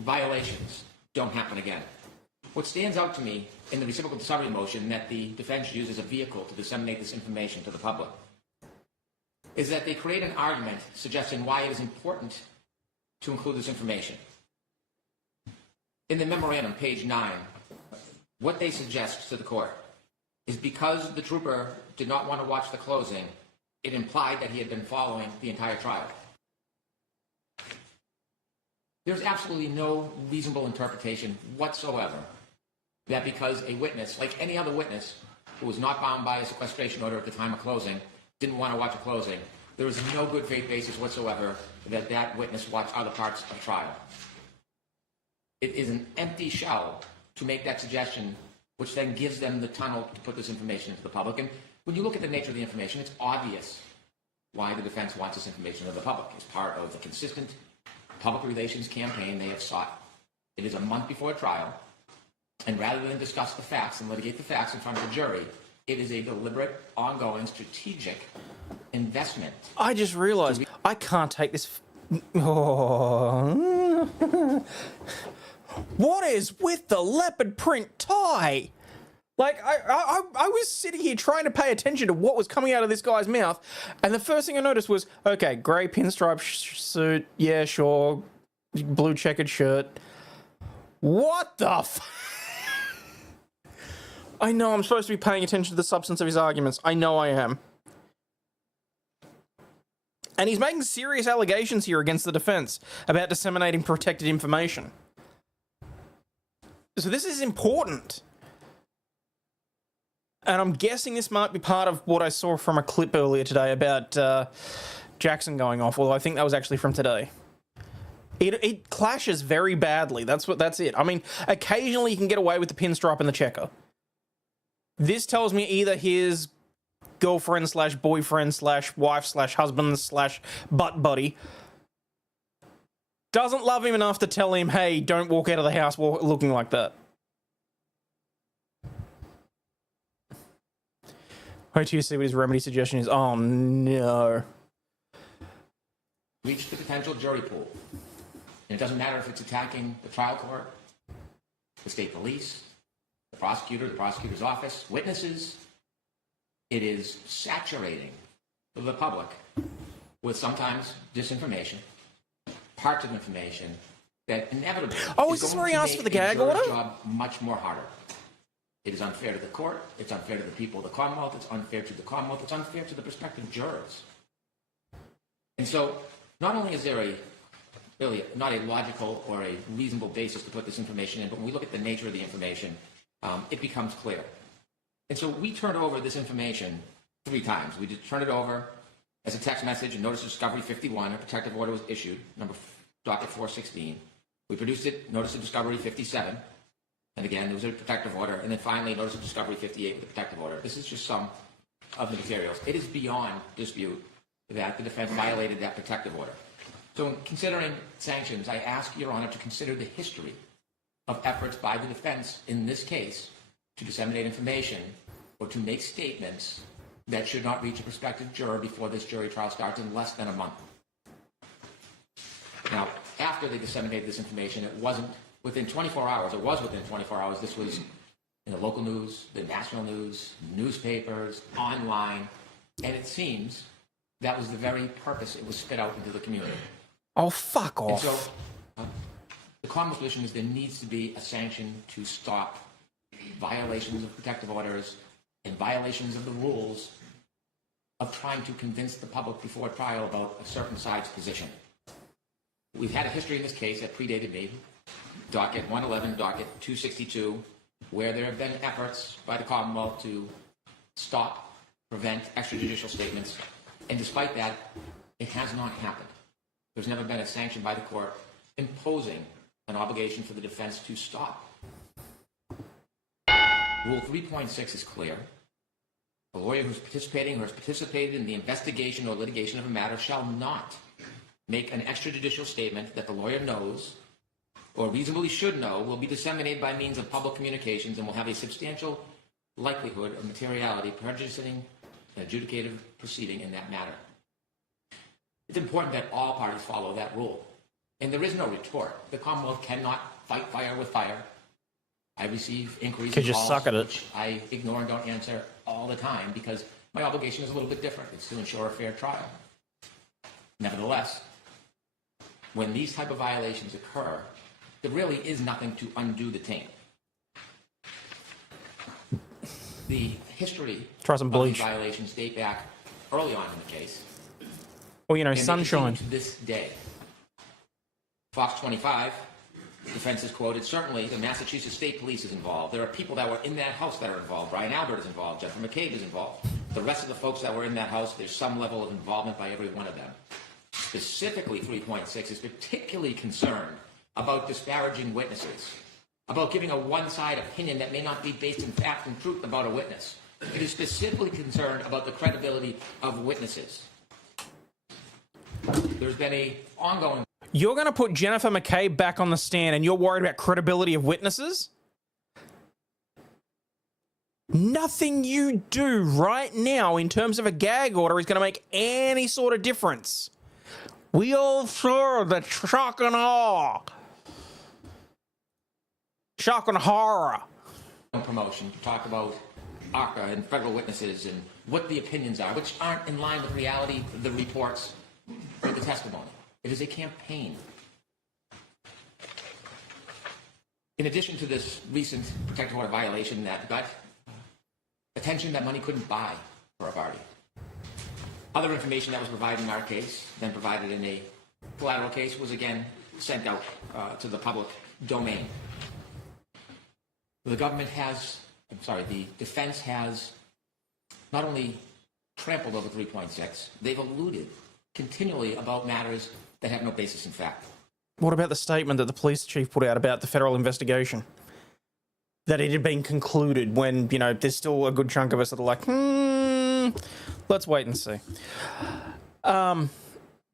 violations don't happen again. What stands out to me in the reciprocal discovery motion that the defense used as a vehicle to disseminate this information to the public is that they create an argument suggesting why it is important to include this information. In the memorandum, page 9, what they suggest to the court is because the trooper did not want to watch the closing, it implied that he had been following the entire trial. There's absolutely no reasonable interpretation whatsoever that because a witness, like any other witness who was not bound by a sequestration order at the time of closing, didn't want to watch a closing, there is no good faith basis whatsoever that that witness watch other parts of trial. It is an empty shell to make that suggestion, which then gives them the tunnel to put this information into the public. And when you look at the nature of the information, it's obvious why the defense wants this information to the public. It's part of the consistent public relations campaign they have sought. It is a month before trial, and rather than discuss the facts and litigate the facts in front of the jury, it is a deliberate, ongoing, strategic investment. I just realized I can't take this. Oh. What is with the leopard print tie? Like, I was sitting here trying to pay attention to what was coming out of this guy's mouth, and the first thing I noticed was, okay, grey pinstripe suit, yeah, sure, blue checkered shirt. What the I know I'm supposed to be paying attention to the substance of his arguments. I know I am. And he's making serious allegations here against the defense about disseminating protected information. So this is important. And I'm guessing this might be part of what I saw from a clip earlier today about Jackson going off, although I think that was actually from today. It clashes very badly. That's it. I mean, occasionally you can get away with the pinstripe and the checker. This tells me either his girlfriend slash boyfriend slash wife slash husband slash butt buddy doesn't love him enough to tell him, hey, don't walk out of the house looking like that. Wait till you see what his remedy suggestion is. Oh, no. Reach the potential jury pool. And it doesn't matter if it's attacking the trial court, the state police, the prosecutor, the prosecutor's office, witnesses. It is saturating the public with sometimes disinformation, parts of information that inevitably is this where he asked for the gag order? Job much more harder. It is unfair to the court. It's unfair to the people of the Commonwealth. It's unfair to the Commonwealth. It's unfair to the prospective jurors. And so, not only is there really not a logical or a reasonable basis to put this information in, but when we look at the nature of the information, it becomes clear. And so we turned over this information 3 times. We did turn it over as a text message and notice of discovery 51. A protective order was issued, docket 416. We produced it, notice of discovery 57. And again, there was a protective order. And then finally, notice of discovery 58 with a protective order. This is just some of the materials. It is beyond dispute that the defense violated that protective order. So in considering sanctions, I ask Your Honor to consider the history of efforts by the defense in this case to disseminate information or to make statements that should not reach a prospective juror before this jury trial starts in less than a month. Now, after they disseminated this information, it wasn't within 24 hours. It was within 24 hours. This was in the local news, the national news, newspapers, online, and it seems that was the very purpose it was spit out into the community. Oh, fuck off. And so, the Commonwealth's position is there needs to be a sanction to stop violations of protective orders and violations of the rules of trying to convince the public before trial about a certain side's position. We've had a history in this case that predated me, docket 111, docket 262, where there have been efforts by the Commonwealth to stop, prevent extrajudicial statements, and despite that, it has not happened. There's never been a sanction by the court imposing an obligation for the defense to stop. Rule 3.6 is clear. A lawyer who's participating or has participated in the investigation or litigation of a matter shall not make an extrajudicial statement that the lawyer knows or reasonably should know will be disseminated by means of public communications and will have a substantial likelihood of materiality prejudicing an adjudicative proceeding in that matter. It's important that all parties follow that rule. And there is no retort. The Commonwealth cannot fight fire with fire. I receive inquiries and calls, suck at it. which I ignore and don't answer all the time because my obligation is a little bit different. It's to ensure a fair trial. Nevertheless, when these type of violations occur, there really is nothing to undo the taint. The history Try some of bleach. these violations date back early on in the case. Well, you know, And they sunshine. continue to this day. Fox 25, defense is quoted, certainly the Massachusetts State Police is involved. There are people that were in that house that are involved. Brian Albert is involved. Jennifer McCabe is involved. The rest of the folks that were in that house, there's some level of involvement by every one of them. Specifically, 3.6 is particularly concerned about disparaging witnesses, about giving a one-side opinion that may not be based in fact and truth about a witness. It is specifically concerned about the credibility of witnesses. There's been a ongoing... You're going to put Jennifer McCabe back on the stand and you're worried about credibility of witnesses? Nothing you do right now in terms of a gag order is going to make any sort of difference. We all saw the shock and awe. Shock and horror. promotion to talk about ARCA and federal witnesses and what the opinions are, which aren't in line with reality, the reports, or the testimony. It is a campaign. In addition to this recent protective order violation that got attention that money couldn't buy for a party, other information that was provided in our case, then provided in a collateral case, was again sent out to the public domain. The government has, the defense has not only trampled over 3.6, they've alluded continually about matters that have no basis in fact. What about the statement that the police chief put out about the federal investigation? That it had been concluded when, you know, there's still a good chunk of us that are like, let's wait and see.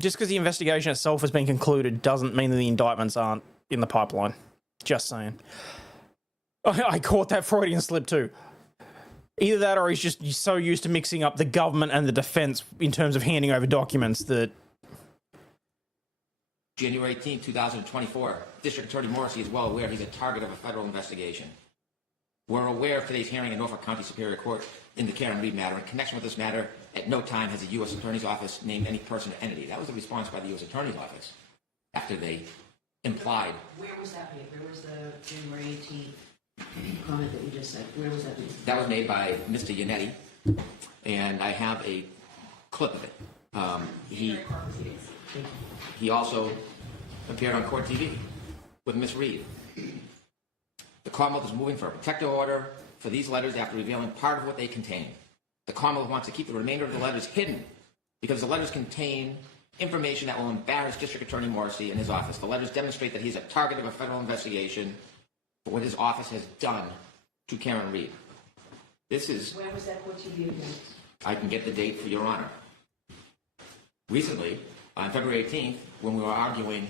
Just because the investigation itself has been concluded doesn't mean that the indictments aren't in the pipeline. Just saying. I caught that Freudian slip too. Either that or he's just so used to mixing up the government and the defense in terms of handing over documents that... January 18, 2024, District Attorney Morrissey is well aware he's a target of a federal investigation. We're aware of today's hearing in Norfolk County Superior Court in the Karen Reed matter. In connection with this matter, at no time has the U.S. Attorney's Office named any person or entity. That was the response by the U.S. Attorney's Office after they implied. Where was that made? Where was the January 18th comment that you just said? Where was that made? That was made by Mr. Yannetti, and I have a clip of it. He also appeared on Court TV with Ms. Reed. The Commonwealth is moving for a protective order for these letters after revealing part of what they contain. The Commonwealth wants to keep the remainder of the letters hidden because the letters contain information that will embarrass District Attorney Morrissey and his office. The letters demonstrate that he's a target of a federal investigation for what his office has done to Karen Reed. This is... Where was that Court TV again? I can get the date for Your Honor. Recently, on February 18th, when we were arguing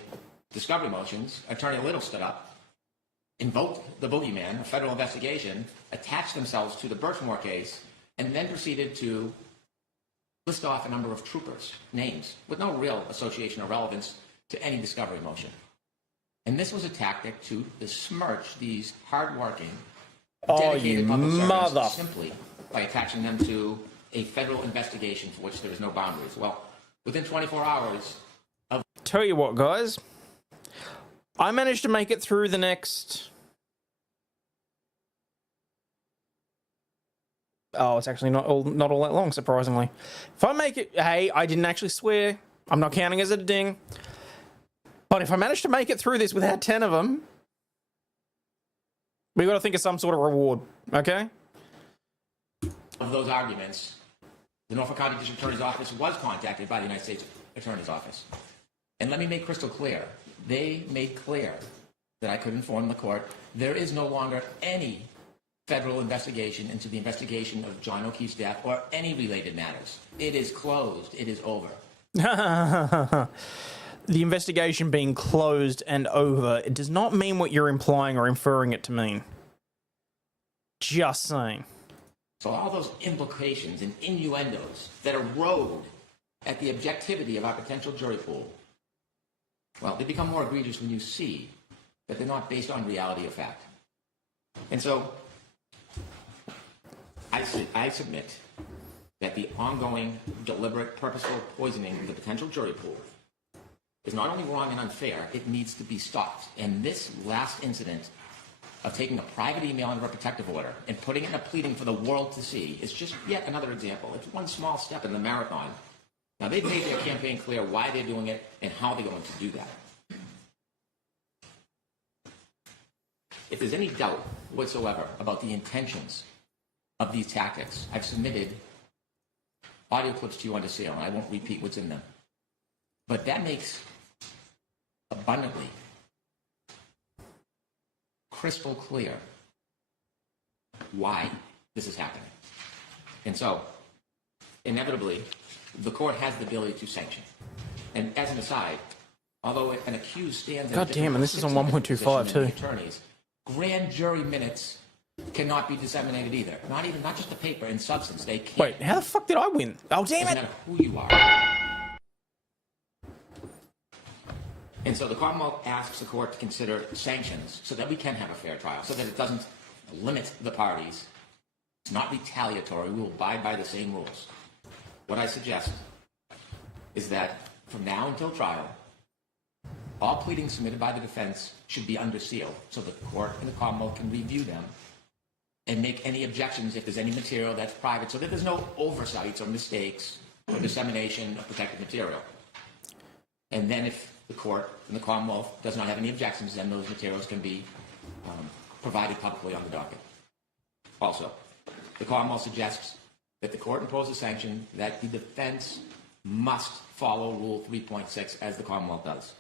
discovery motions, Attorney Little stood up, invoked the boogeyman, a federal investigation, attached themselves to the Birchmore case, and then proceeded to list off a number of troopers' names with no real association or relevance to any discovery motion. And this was a tactic to besmirch these hardworking, dedicated public servants simply by attaching them to a federal investigation for which there is no boundaries. Well, within 24 hours of... Tell you what, guys. I managed to make it through the next... Oh, it's actually not all that long, surprisingly. If I make it... Hey, I didn't actually swear. I'm not counting as a ding. But if I manage to make it through this without 10 of them, we've got to think of some sort of reward, okay? Of those arguments, the Norfolk County District Attorney's Office was contacted by the United States Attorney's Office. And let me make crystal clear. They made clear that I could inform the court there is no longer any federal investigation into the investigation of John O'Keefe's death or any related matters. It is closed. It is over. The investigation being closed and over, it does not mean what you're implying or inferring it to mean. Just saying. So all those implications and innuendos that erode at the objectivity of our potential jury pool, well, they become more egregious when you see that they're not based on reality or fact. And so I submit that the ongoing, deliberate, purposeful poisoning of the potential jury pool is not only wrong and unfair, it needs to be stopped. And this last incident of taking a private email under a protective order and putting it in a pleading for the world to see is just yet another example. It's one small step in the marathon. Now, they've made their campaign clear why they're doing it and how they're going to do that. If there's any doubt whatsoever about the intentions of these tactics, I've submitted audio clips to you under seal, and I won't repeat what's in them. But that makes abundantly crystal clear why this is happening. And so, inevitably, the court has the ability to sanction. And as an aside, although an accused stands... God damn, and this is on 1.25 too. Attorneys, grand jury minutes cannot be disseminated either. Not just the paper, in substance, they can't. Wait, how the fuck did I win? Oh, damn it! Doesn't matter who you are. And so the Commonwealth asks the court to consider sanctions so that we can have a fair trial, so that it doesn't limit the parties. It's not retaliatory. We will abide by the same rules. What I suggest is that from now until trial, all pleadings submitted by the defense should be under seal so the court and the Commonwealth can review them and make any objections if there's any material that's private, so that there's no oversights or mistakes or dissemination of protected material. And then if the court and the Commonwealth does not have any objections, then those materials can be provided publicly on the docket. Also, the Commonwealth suggests that the court impose a sanction that the defense must follow Rule 3.6 as the Commonwealth does.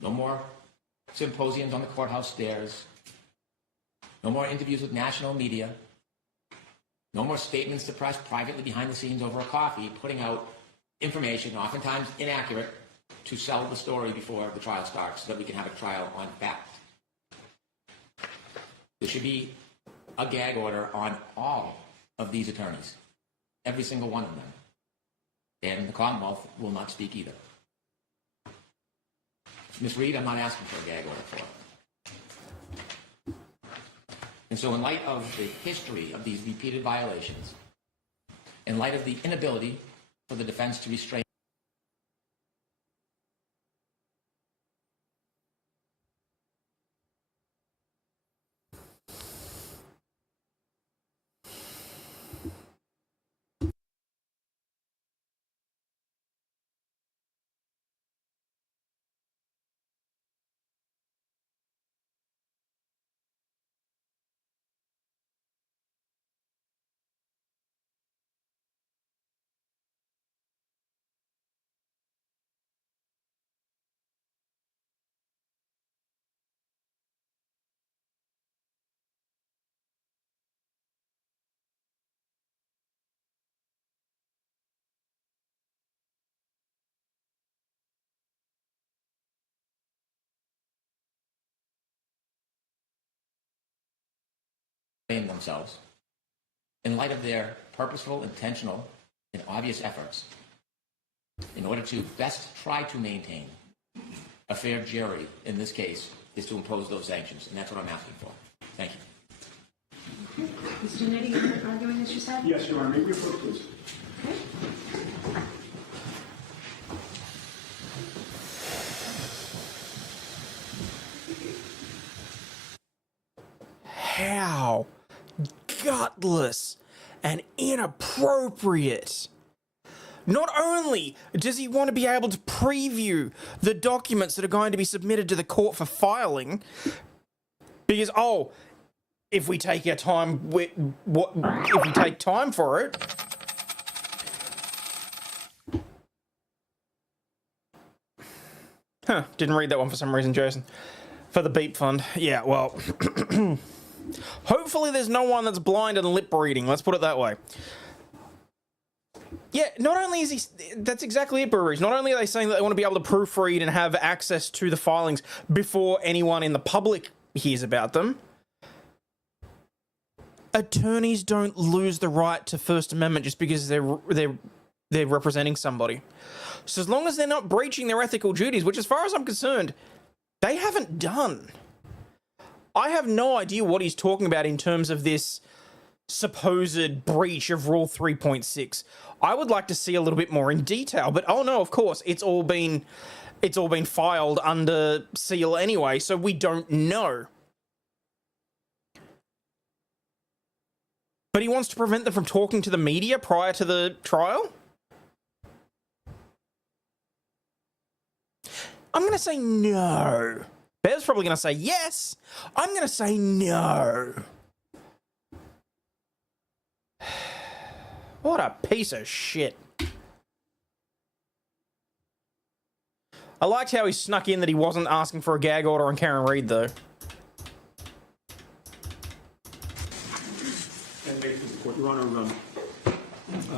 No more symposiums on the courthouse stairs. No more interviews with national media. No more statements to press privately behind the scenes over a coffee, putting out information, oftentimes inaccurate, to sell the story before the trial starts so that we can have a trial on fact. There should be a gag order on all of these attorneys, every single one of them. And the Commonwealth will not speak either. Ms. Reed, I'm not asking for a gag order for it. And so in light of the history of these repeated violations, in light of the inability for the defense to restrain themselves, in light of their purposeful, intentional, and obvious efforts, in order to best try to maintain a fair jury in this case, is to impose those sanctions, and that's what I'm asking for. Thank you. Mr. Nettie, you're arguing as you said? Yes, Your Honor. May we approach, please? Okay. How gutless and inappropriate. Not only does he want to be able to preview the documents that are going to be submitted to the court for filing, because, oh, if we take our time, if we take time for it, didn't read that one for some reason, Jason. For the beep fund. Yeah, well, hopefully there's no one that's blind and lip reading. Let's put it that way. Yeah, not only is he... That's exactly it, breweries. Not only are they saying that they want to be able to proofread and have access to the filings before anyone in the public hears about them, attorneys don't lose the right to First Amendment just because they're representing somebody. So as long as they're not breaching their ethical duties, which as far as I'm concerned, they haven't done. I have no idea what he's talking about in terms of this supposed breach of Rule 3.6. I would like to see a little bit more in detail, but oh no, of course, it's all been filed under seal anyway, so we don't know. But he wants to prevent them from talking to the media prior to the trial? I'm going to say no. Bev's probably going to say yes. I'm going to say no. What a piece of shit. I liked how he snuck in that he wasn't asking for a gag order on Karen Reed, though. And may it please the Court. Your Honor,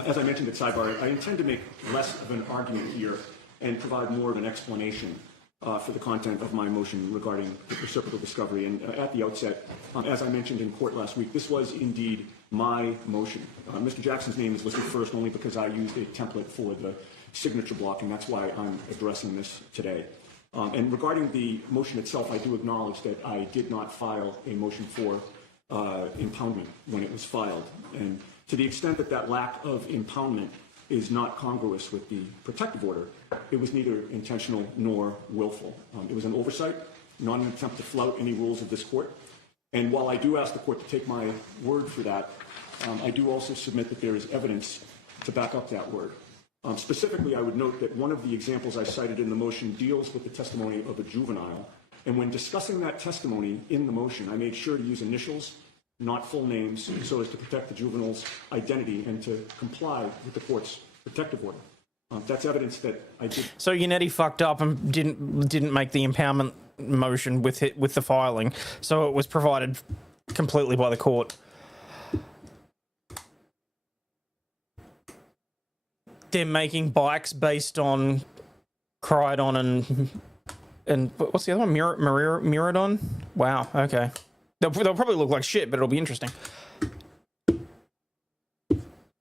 as I mentioned at sidebar, I intend to make less of an argument here and provide more of an explanation for the content of my motion regarding the reciprocal discovery. And at the outset, as I mentioned in court last week, this was indeed my motion. Mr. Jackson's name is listed first only because I used a template for the signature block, and that's why I'm addressing this today. And regarding the motion itself, I do acknowledge that I did not file a motion for impoundment when it was filed. And to the extent that that lack of impoundment is not congruous with the protective order, it was neither intentional nor willful. It was an oversight, not an attempt to flout any rules of this court. And while I do ask the court to take my word for that, I do also submit that there is evidence to back up that word. Specifically, I would note that one of the examples I cited in the motion deals with the testimony of a juvenile. And when discussing that testimony in the motion, I made sure to use initials, not full names, so as to protect the juvenile's identity and to comply with the court's protective order. That's evidence that I did. So Yannetti fucked up and didn't make the impoundment motion with the filing, so it was provided completely by the court. They're making bikes based on Crydon and what's the other one? Miradon? Wow, okay. They'll probably look like shit, but it'll be interesting.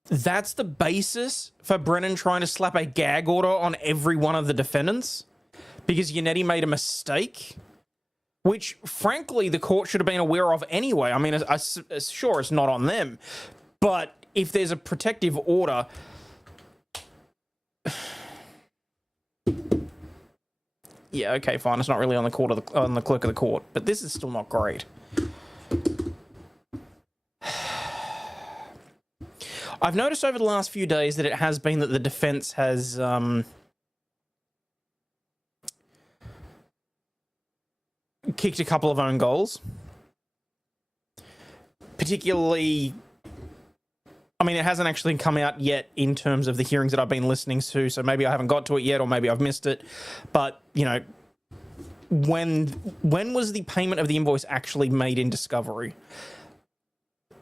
That's the basis for Brennan trying to slap a gag order on every one of the defendants? Because Yannetti made a mistake? Which, frankly, the court should have been aware of anyway. I mean, sure, it's not on them. But if there's a protective order... Yeah, okay, fine. It's not really on the clerk of the court, but this is still not great. I've noticed over the last few days that it has been that the defense has kicked a couple of own goals. Particularly, I mean, it hasn't actually come out yet in terms of the hearings that I've been listening to, so maybe I haven't got to it yet, or maybe I've missed it. But, you know, when was the payment of the invoice actually made in discovery?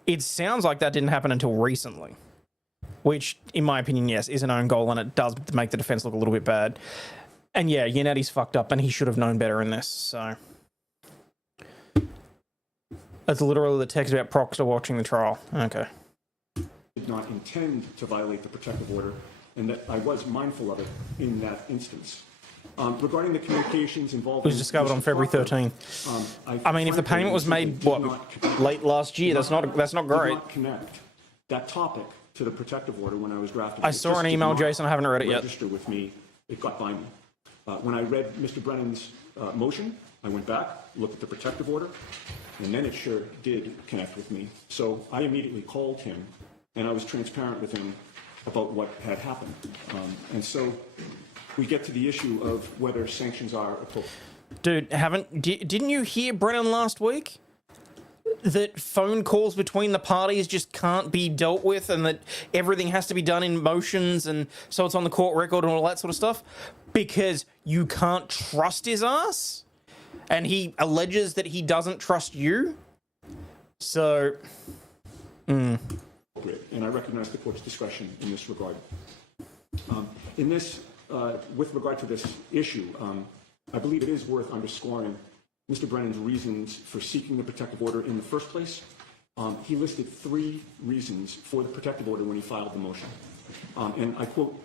It sounds like that didn't happen until recently, which, in my opinion, yes, is an own goal, and it does make the defense look a little bit bad. And yeah, Yannetti's fucked up, and he should have known better in this, so... That's literally the text about Proctor watching the trial. Okay. Did not intend to violate the protective order, and that I was mindful of it in that instance. Regarding the communications involved... It was discovered on February 13. I mean, if the payment was made, what, late last year, that's not great. Did not connect that topic to the protective order when I was drafting. I saw an email, Jason, I haven't read it yet. Register with me, it got by me. When I read Mr. Brennan's motion, I went back, looked at the protective order, and then it sure did connect with me. So I immediately called him, and I was transparent with him about what had happened. And so we get to the issue of whether sanctions are appropriate. Dude, didn't you hear Brennan last week? That phone calls between the parties just can't be dealt with, and that everything has to be done in motions, and so it's on the court record and all that sort of stuff? Because you can't trust his ass? And he alleges that he doesn't trust you? So... And I recognize the court's discretion in this regard. With regard to this issue, I believe it is worth underscoring Mr. Brennan's reasons for seeking the protective order in the first place. He listed 3 reasons for the protective order when he filed the motion. And I quote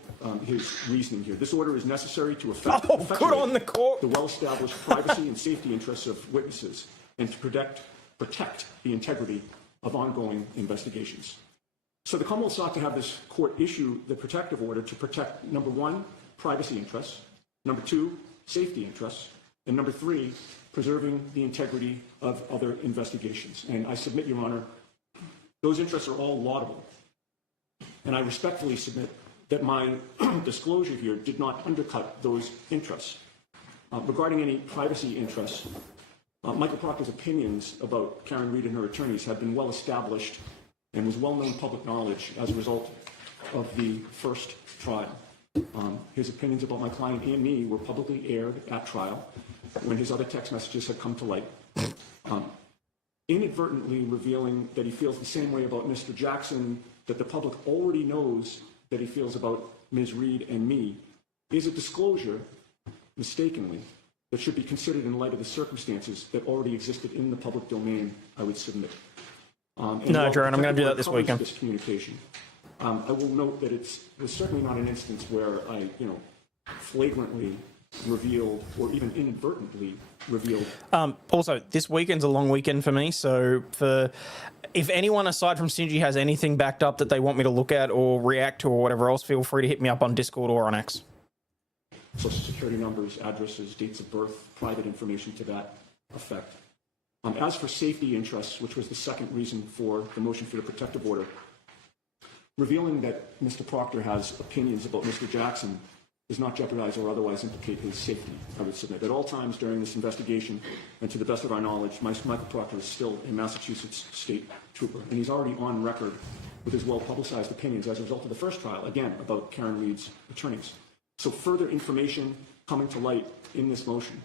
his reasoning here. This order is necessary to effectuate the well-established privacy and safety interests of witnesses and to protect the integrity of ongoing investigations. So the Commonwealth sought to have this court issue the protective order to protect, number 1, privacy interests, number 2, safety interests, and number 3, preserving the integrity of other investigations. And I submit, Your Honor, those interests are all laudable. And I respectfully submit that my disclosure here did not undercut those interests. Regarding any privacy interests, Michael Proctor's opinions about Karen Reed and her attorneys have been well established and was well-known public knowledge as a result of the first trial. His opinions about my client and me were publicly aired at trial when his other text messages had come to light, inadvertently revealing that he feels the same way about Mr. Jackson that the public already knows that he feels about Ms. Reed and me is a disclosure, mistakenly, that should be considered in light of the circumstances that already existed in the public domain, I would submit. No, Jaron, I'm going to do that this weekend. This communication. I will note that it was certainly not an instance where I, flagrantly revealed or even inadvertently revealed. Also, this weekend's a long weekend for me, so if anyone aside from Sinji has anything backed up that they want me to look at or react to or whatever else, feel free to hit me up on Discord or on X. Social security numbers, addresses, dates of birth, private information to that effect. As for safety interests, which was the second reason for the motion for the protective order, revealing that Mr. Proctor has opinions about Mr. Jackson does not jeopardize or otherwise implicate his safety, I would submit. At all times during this investigation, and to the best of our knowledge, Michael Proctor is still a Massachusetts state trooper, and he's already on record with his well-publicized opinions as a result of the first trial, again, about Karen Reed's attorneys. So further information coming to light in this motion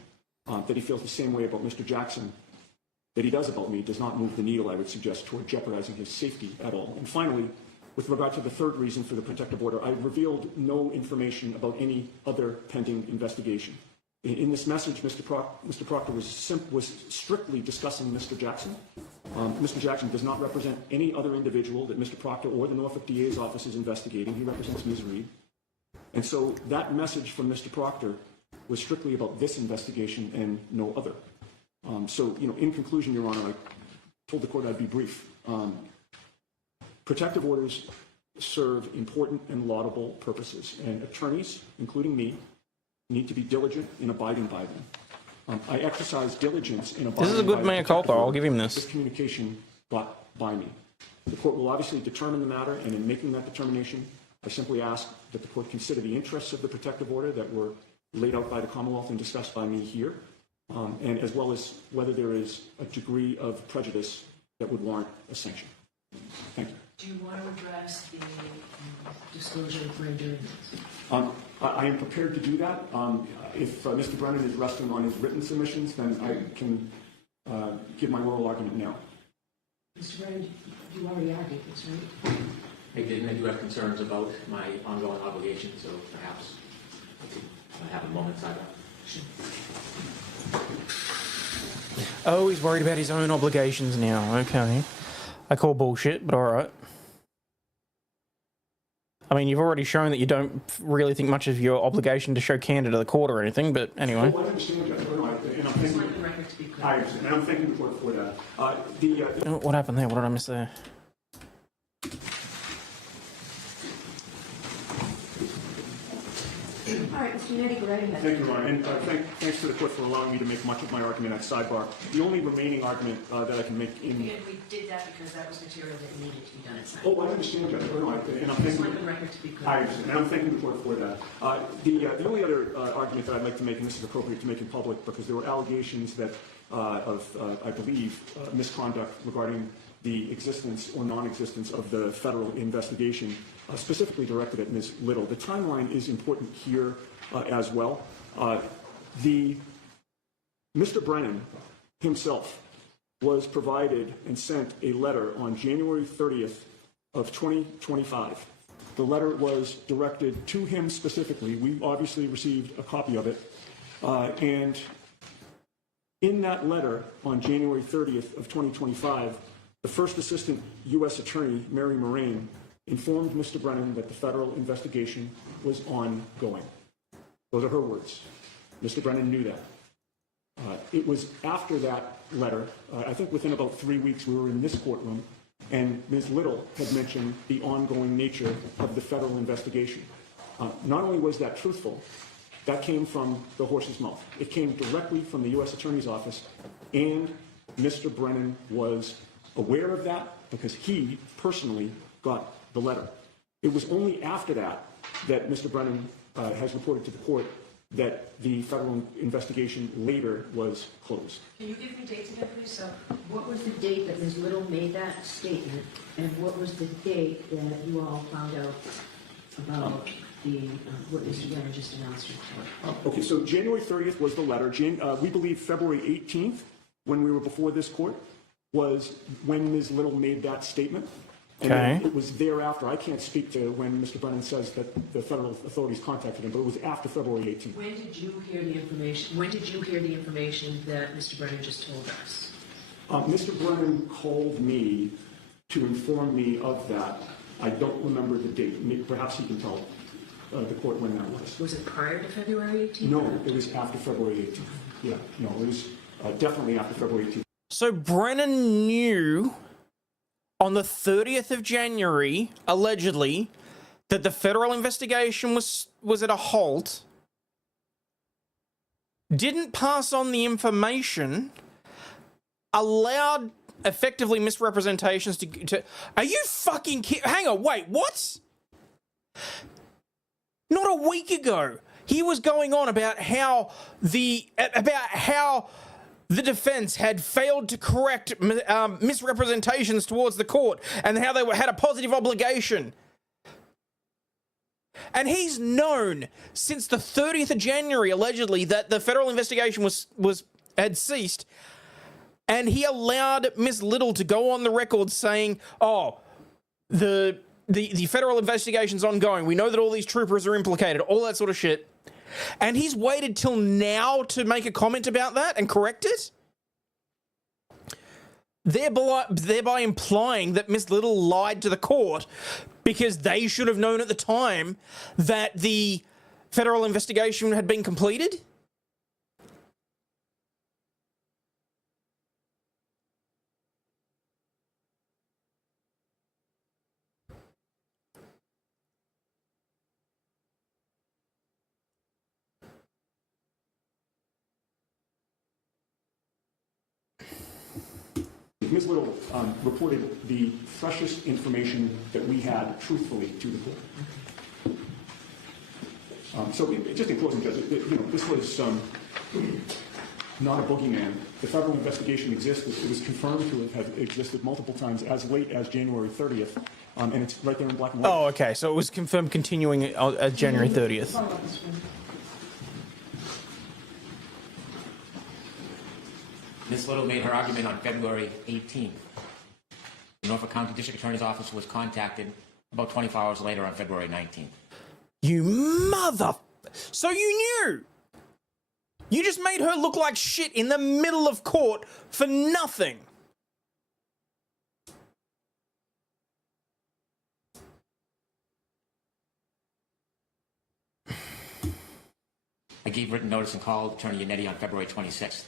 that he feels the same way about Mr. Jackson that he does about me does not move the needle, I would suggest, toward jeopardizing his safety at all. And finally, with regard to the third reason for the protective order, I revealed no information about any other pending investigation. In this message, Mr. Proctor was strictly discussing Mr. Jackson. Mr. Jackson does not represent any other individual that Mr. Proctor or the Norfolk DA's office is investigating. He represents Ms. Reed. And so that message from Mr. Proctor was strictly about this investigation and no other. So, in conclusion, Your Honor, I told the court I'd be brief. Protective orders serve important and laudable purposes, and attorneys, including me, need to be diligent in abiding by them. I exercise diligence in abiding by This is a good the mea protective culpa. I'll order. give him this. This communication got by me. The court will obviously determine the matter, and in making that determination, I simply ask that the court consider the interests of the protective order that were laid out by the Commonwealth and discussed by me here, and as well as whether there is a degree of prejudice that would warrant a sanction. Thank you. Do you want to address the disclosure of grand jury minutes? I am prepared to do that. If Mr. Brennan is resting on his written submissions, then I can give my oral argument now. Mr. Brennan, you already argued this, right? I did, and I do have concerns about my ongoing obligations, so perhaps I could have a moment sidebar. Oh, he's worried about his own obligations now. Okay. I call bullshit, but alright. I mean, you've already shown that you don't really think much of your obligation to show candor to the court or anything, but anyway. Oh, I understand, Judge. And I'm Just thanking, want the record to be clear. I understand, and I'm thanking the court for that. Oh, what happened there? What did I miss there? All right, Mr. Netti, go right ahead. Thank you, Your Honor, and thanks to the court for allowing me to make much of my argument at sidebar. The only remaining argument that I can make in... Again, we did that because that was material that needed to be done at sight. Oh, I understand, Judge. And I'm Just thanking... want the record to be clear. I understand, and I'm thanking the court for that. The only other argument that I'd like to make, and this is appropriate to make in public, because there were allegations that I believe, misconduct regarding the existence or non-existence of the federal investigation, specifically directed at Ms. Little. The timeline is important here as well. Mr. Brennan himself was provided and sent a letter on January 30th of 2025. The letter was directed to him specifically. We obviously received a copy of it. And in that letter on January 30th of 2025, the First Assistant U.S. Attorney, Mary Moraine, informed Mr. Brennan that the federal investigation was ongoing. Those are her words. Mr. Brennan knew that. It was after that letter, I think within about 3 weeks, we were in this courtroom, and Ms. Little had mentioned the ongoing nature of the federal investigation. Not only was that truthful, that came from the horse's mouth. It came directly from the U.S. Attorney's Office, and Mr. Brennan was aware of that because he personally got the letter. It was only after that that Mr. Brennan has reported to the court that the federal investigation later was closed. Can you give me dates again, please? So, what was the date that Ms. Little made that statement, and what was the date that you all found out about what Mr. Brennan just announced? Okay, so January 30th was the letter. We believe February 18th, when we were before this court, was when Ms. Little made that statement. And Okay. it was thereafter. I can't speak to when Mr. Brennan says that the federal authorities contacted him, but it was after February 18th. When did you hear the information? When did you hear the information that Mr. Brennan just told us? Mr. Brennan called me to inform me of that. I don't remember the date. Perhaps he can tell the court when that was. Was it prior to February 18th? No, it was after February 18th. Yeah, no, it was definitely after February 18th. So Brennan knew on the 30th of January, allegedly, that the federal investigation was at a halt, didn't pass on the information, allowed effectively misrepresentations to are you fucking kidding? Hang on, wait, what? Not a week ago, he was going on about how the the defense had failed to correct misrepresentations towards the court and how they had a positive obligation. And he's known since the 30th of January, allegedly, that the federal investigation had ceased. And he allowed Miss Little to go on the record saying, oh, the federal investigation's ongoing. We know that all these troopers are implicated, all that sort of shit. And he's waited till now to make a comment about that and correct it? Thereby implying that Miss Little lied to the court because they should have known at the time that the federal investigation had been completed? Ms. Little reported the freshest information that we had truthfully to the court. Just in closing, Judge, this was not a boogeyman. The federal investigation existed. It was confirmed to have existed multiple times as late as January 30th, and it's right there in black and white. Oh, okay. So it was confirmed continuing at January 30th. Ms. Little made her argument on February 18th. The Norfolk County District Attorney's Office was contacted about 24 hours later on February 19th. You mother... So you knew! You just made her look like shit in the middle of court for nothing. I gave written notice and called Attorney Yannetti on February 26th.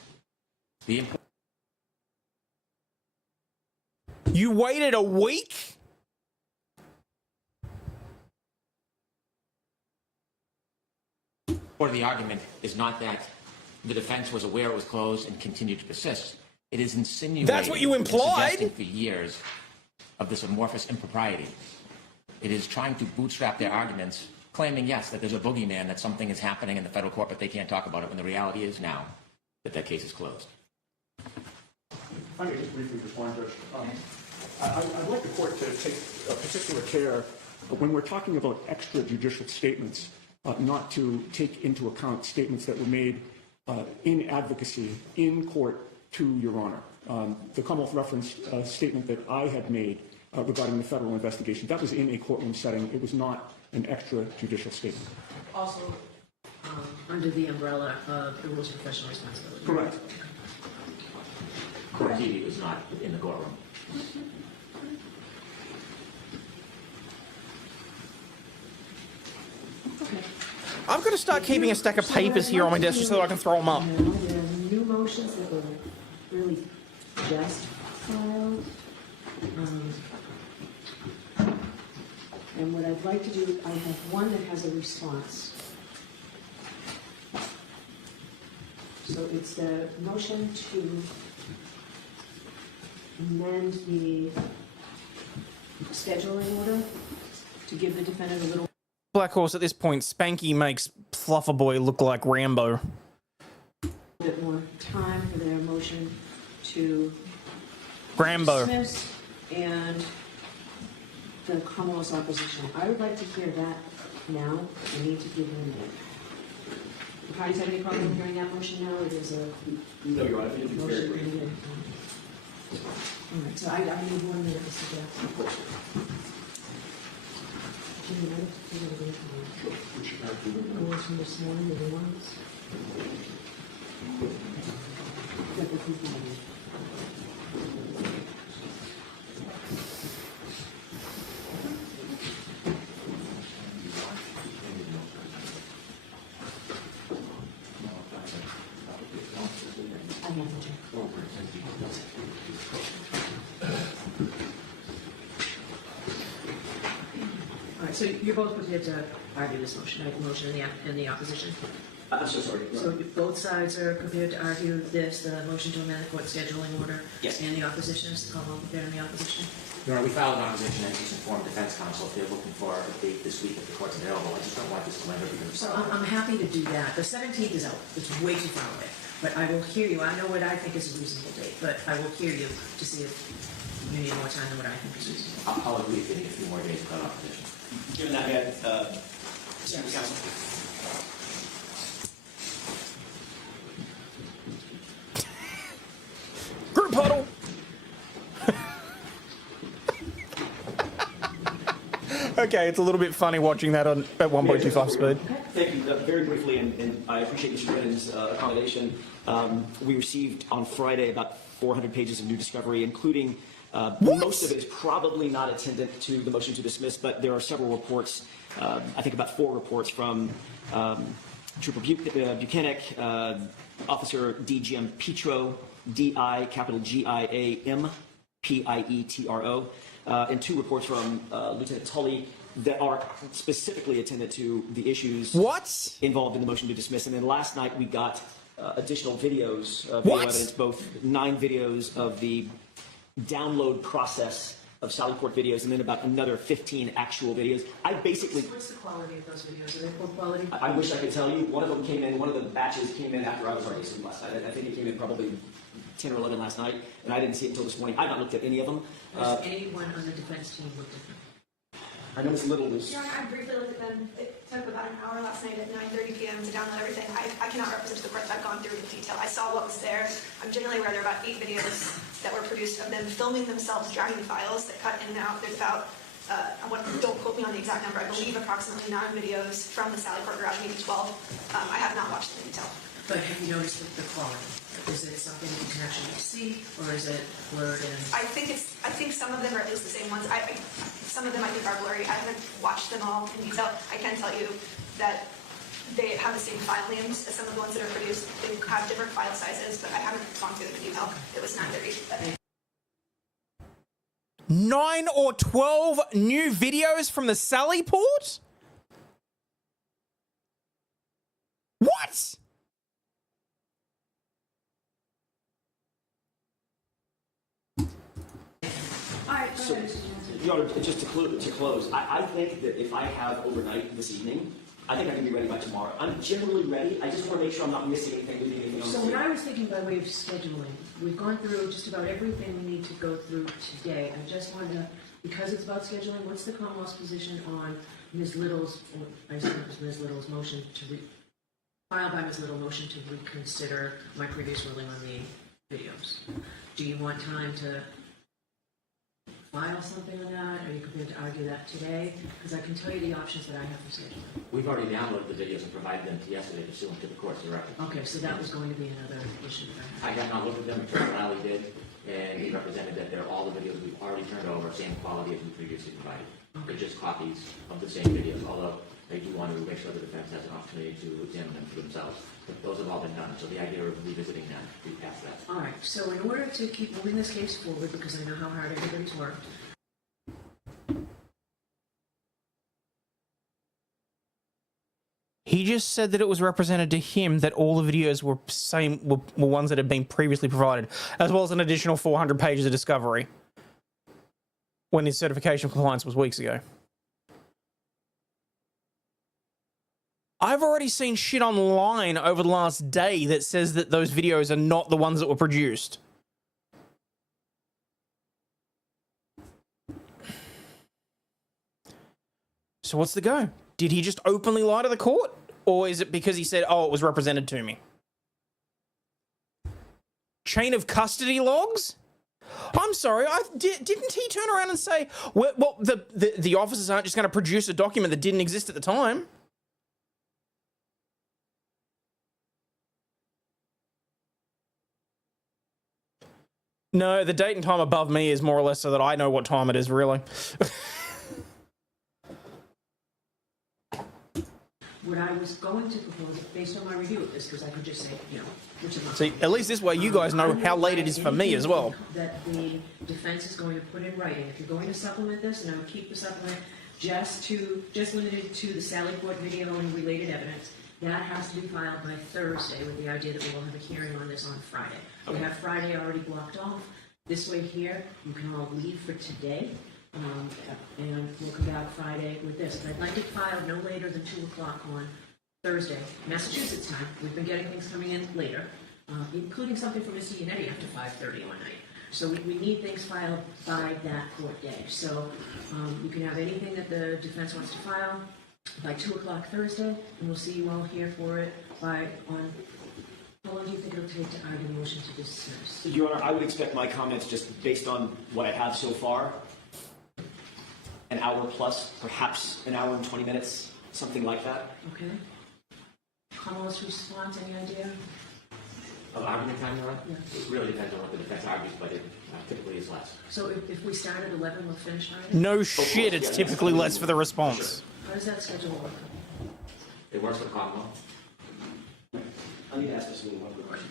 You waited a week? Part of the argument is not that the defense was aware it was closed and continued to persist. It is insinuating. That's what you implied. Suggesting for years of this amorphous impropriety. It is trying to bootstrap their arguments, claiming, yes, that there's a boogeyman, that something is happening in the federal court, but they can't talk about it, when the reality is now that that case is closed. If I may just briefly respond, Judge. I'd like the court to take particular care when we're talking about extrajudicial statements, not to take into account statements that were made in advocacy in court to Your Honor. The Commonwealth referenced a statement that I had made regarding the federal investigation. That was in a courtroom setting. It was not an extrajudicial statement. Also, under the umbrella of the rules of professional responsibility. Correct. Correct. He was not in the courtroom. Okay. I've got to start keeping a stack of papers here on my desk just so that I can throw them up. There are new motions that were really just filed. And what I'd like to do, I have one that has a response. So it's the motion to amend the scheduling order to give the defendant a little Black Horse, at this point, Spanky makes Flufferboy look like Rambo. bit more time for their motion to Rambo. dismiss and the Commonwealth's opposition. I would like to hear that now. I need to give them a minute. The parties have any problem hearing that motion now? It is a No, Your Honor. It's very brief. motion. All right, so I need 1 minute, Mr. Jackson. Can you wait? You're gonna go tomorrow. The ones from this morning, the new ones? Got the people in it. I have to check. All right, so you're both prepared to argue this motion, right? The motion and the opposition? I'm so sorry. So both sides are prepared to argue this, the motion to amend the court scheduling order? Yes. And the opposition, is the Commonwealth prepared in the opposition? Your Honor, we filed an opposition and just informed defense counsel if they're looking for a date this week if the court's available. I just don't want this to linger because. So I'm happy to do that. The 17th is out. It's way too far away. But I will hear you. I know what I think is a reasonable date, but I will hear you to see if you need more time than what I think is reasonable. I'll agree if they need a few more days without opposition. Given that, may I, Senator Counsel? Group huddle. Okay, it's a little bit funny watching that at 1.25 speed. Thank you. Very briefly, and I appreciate Mr. Brennan's accommodation. We received on Friday about 400 pages of new discovery, including most of it is probably not attendant to the motion to dismiss, but there are several reports, I think about 4 reports from Trooper Buchanan, Officer D.G.M. Petro, D.I. capital G.I.A.M. P-I-E-T-R-O, and 2 reports from Lieutenant Tully that are specifically attendant to the issues involved in the motion to dismiss. And then last night we got additional videos, video evidence, both 9 videos of the download process of Sallyport videos, and then about another 15 actual videos. What's the quality of those videos? Are they poor quality? I wish I could tell you. One of them came in, one of the batches came in after I was already asleep last night. I think it came in probably 10 or 11 last night, and I didn't see it until this morning. I've not looked at any of them. Has anyone on the defense team looked at them? I know it's little loose. Your Honor, I briefly looked at them. It took about an hour last night at 9:30 p.m. to download everything. I cannot represent the court. I've gone through the detail. I saw what was there. I'm generally aware there are about 8 videos that were produced of them filming themselves dragging files that cut in and out. There's about, don't quote me on the exact number, I believe approximately 9 videos from the Sallyport garage, maybe 12. I have not watched them in detail. But have you noticed the quality? Is it something you can actually see, or is it blurred in? I think some of them are at least the same ones. Some of them I think are blurry. I haven't watched them all in detail. I can tell you that they have the same file names as some of the ones that are produced. They have different file sizes, but I haven't gone through them in detail. It was 9:30. 9 or 12 new videos from the Sallyport? What? So, Your Honor, just to close, I think that if I have overnight this evening, I think I can be ready by tomorrow. I'm generally ready. I just want to make sure I'm not missing anything, leaving anything on the So table. what I was thinking by way of scheduling, we've gone through just about everything we need to go through today. I just wanted to, because it's about scheduling, what's the Commonwealth's position on Ms. Little's, or I assume it was Ms. Little's motion to filed by Ms. Little motion to reconsider my previous ruling on the videos? Do you want time to file something on that? Are you prepared to argue that today? Because I can tell you the options that I have for scheduling. We've already downloaded the videos and provided them to yesterday pursuant to the court's directive. Okay, so that was going to be another issue that I I had. have not looked at them. Attorney Riley did, and he represented that they're all the videos we've already turned over, same quality as we previously provided. They're just copies of the same videos, although they do want to make sure the defense has an opportunity to examine them for themselves. But those have all been done, so the idea of revisiting them, we passed that. All right, so in order to keep moving this case forward, because I know how hard everybody's worked, He just said that it was represented to him that all the videos were were ones that had been previously provided, as well as an additional 400 pages of discovery when his certification of compliance was weeks ago. I've already seen shit online over the last day that says that those videos are not the ones that were produced. So what's the go? Did he just openly lie to the court? Or is it because he said, oh, it was represented to me? Chain of custody logs? I'm sorry, didn't he turn around and say, well, the officers aren't just going to produce a document that didn't exist at the time? No, the date and time above me is more or less so that I know what time it is, really. what I was going to propose, based on my review of this, because I could just say, you know, which of my... See, at least this way you guys know how late it is for me as well. That the defense is going to put in writing. If you're going to supplement this, and I would keep the supplement just limited to the Sallyport video and related evidence, That has to be filed by Thursday with the idea that we will have a hearing on this on Friday. We Okay. have Friday already blocked off. This way here, you can all leave for today, and we'll come back Friday with this. But I'd like it filed no later than 2 o'clock on Thursday, Massachusetts time. We've been getting things coming in later, including something from Mr. Yannetti after 5:30 one night. So we need things filed by that court day. So you can have anything that the defense wants to file by 2 o'clock Thursday, and we'll see you all here for it how long do you think it'll take to argue the motion to dismiss? Your Honor, I would expect my comments, just based on what I have so far, an hour plus, perhaps an hour and 20 minutes, something like that. Okay. Kamala's response, any idea? Of argument time, Your Honor? Yeah. It really depends on what the defense argues, but it typically is less. So if we start at 11, we'll finish Friday? No shit, it's typically less for the response. How does that schedule work? It works for the Commonwealth. I need to ask this one quick question.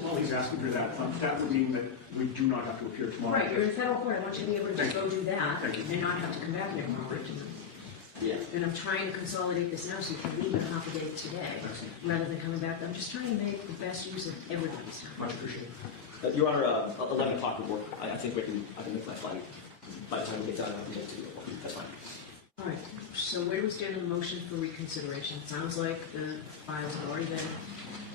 While he's asking for that, that would mean that we do not have to appear tomorrow. Right, you're in federal court, I want you to be able to just go do that, Thank you. and not have to come back here tomorrow. Yeah. And I'm trying to consolidate this now so you can leave in half a day today, rather than coming back. I'm just trying to make the best use of everybody's time. Much appreciated. Your Honor, 11 o'clock would work. I think I can make my flight. By the time we get done, I can get to you. That's fine. All right, so where do we stand on the motion for reconsideration? It sounds like the files have already been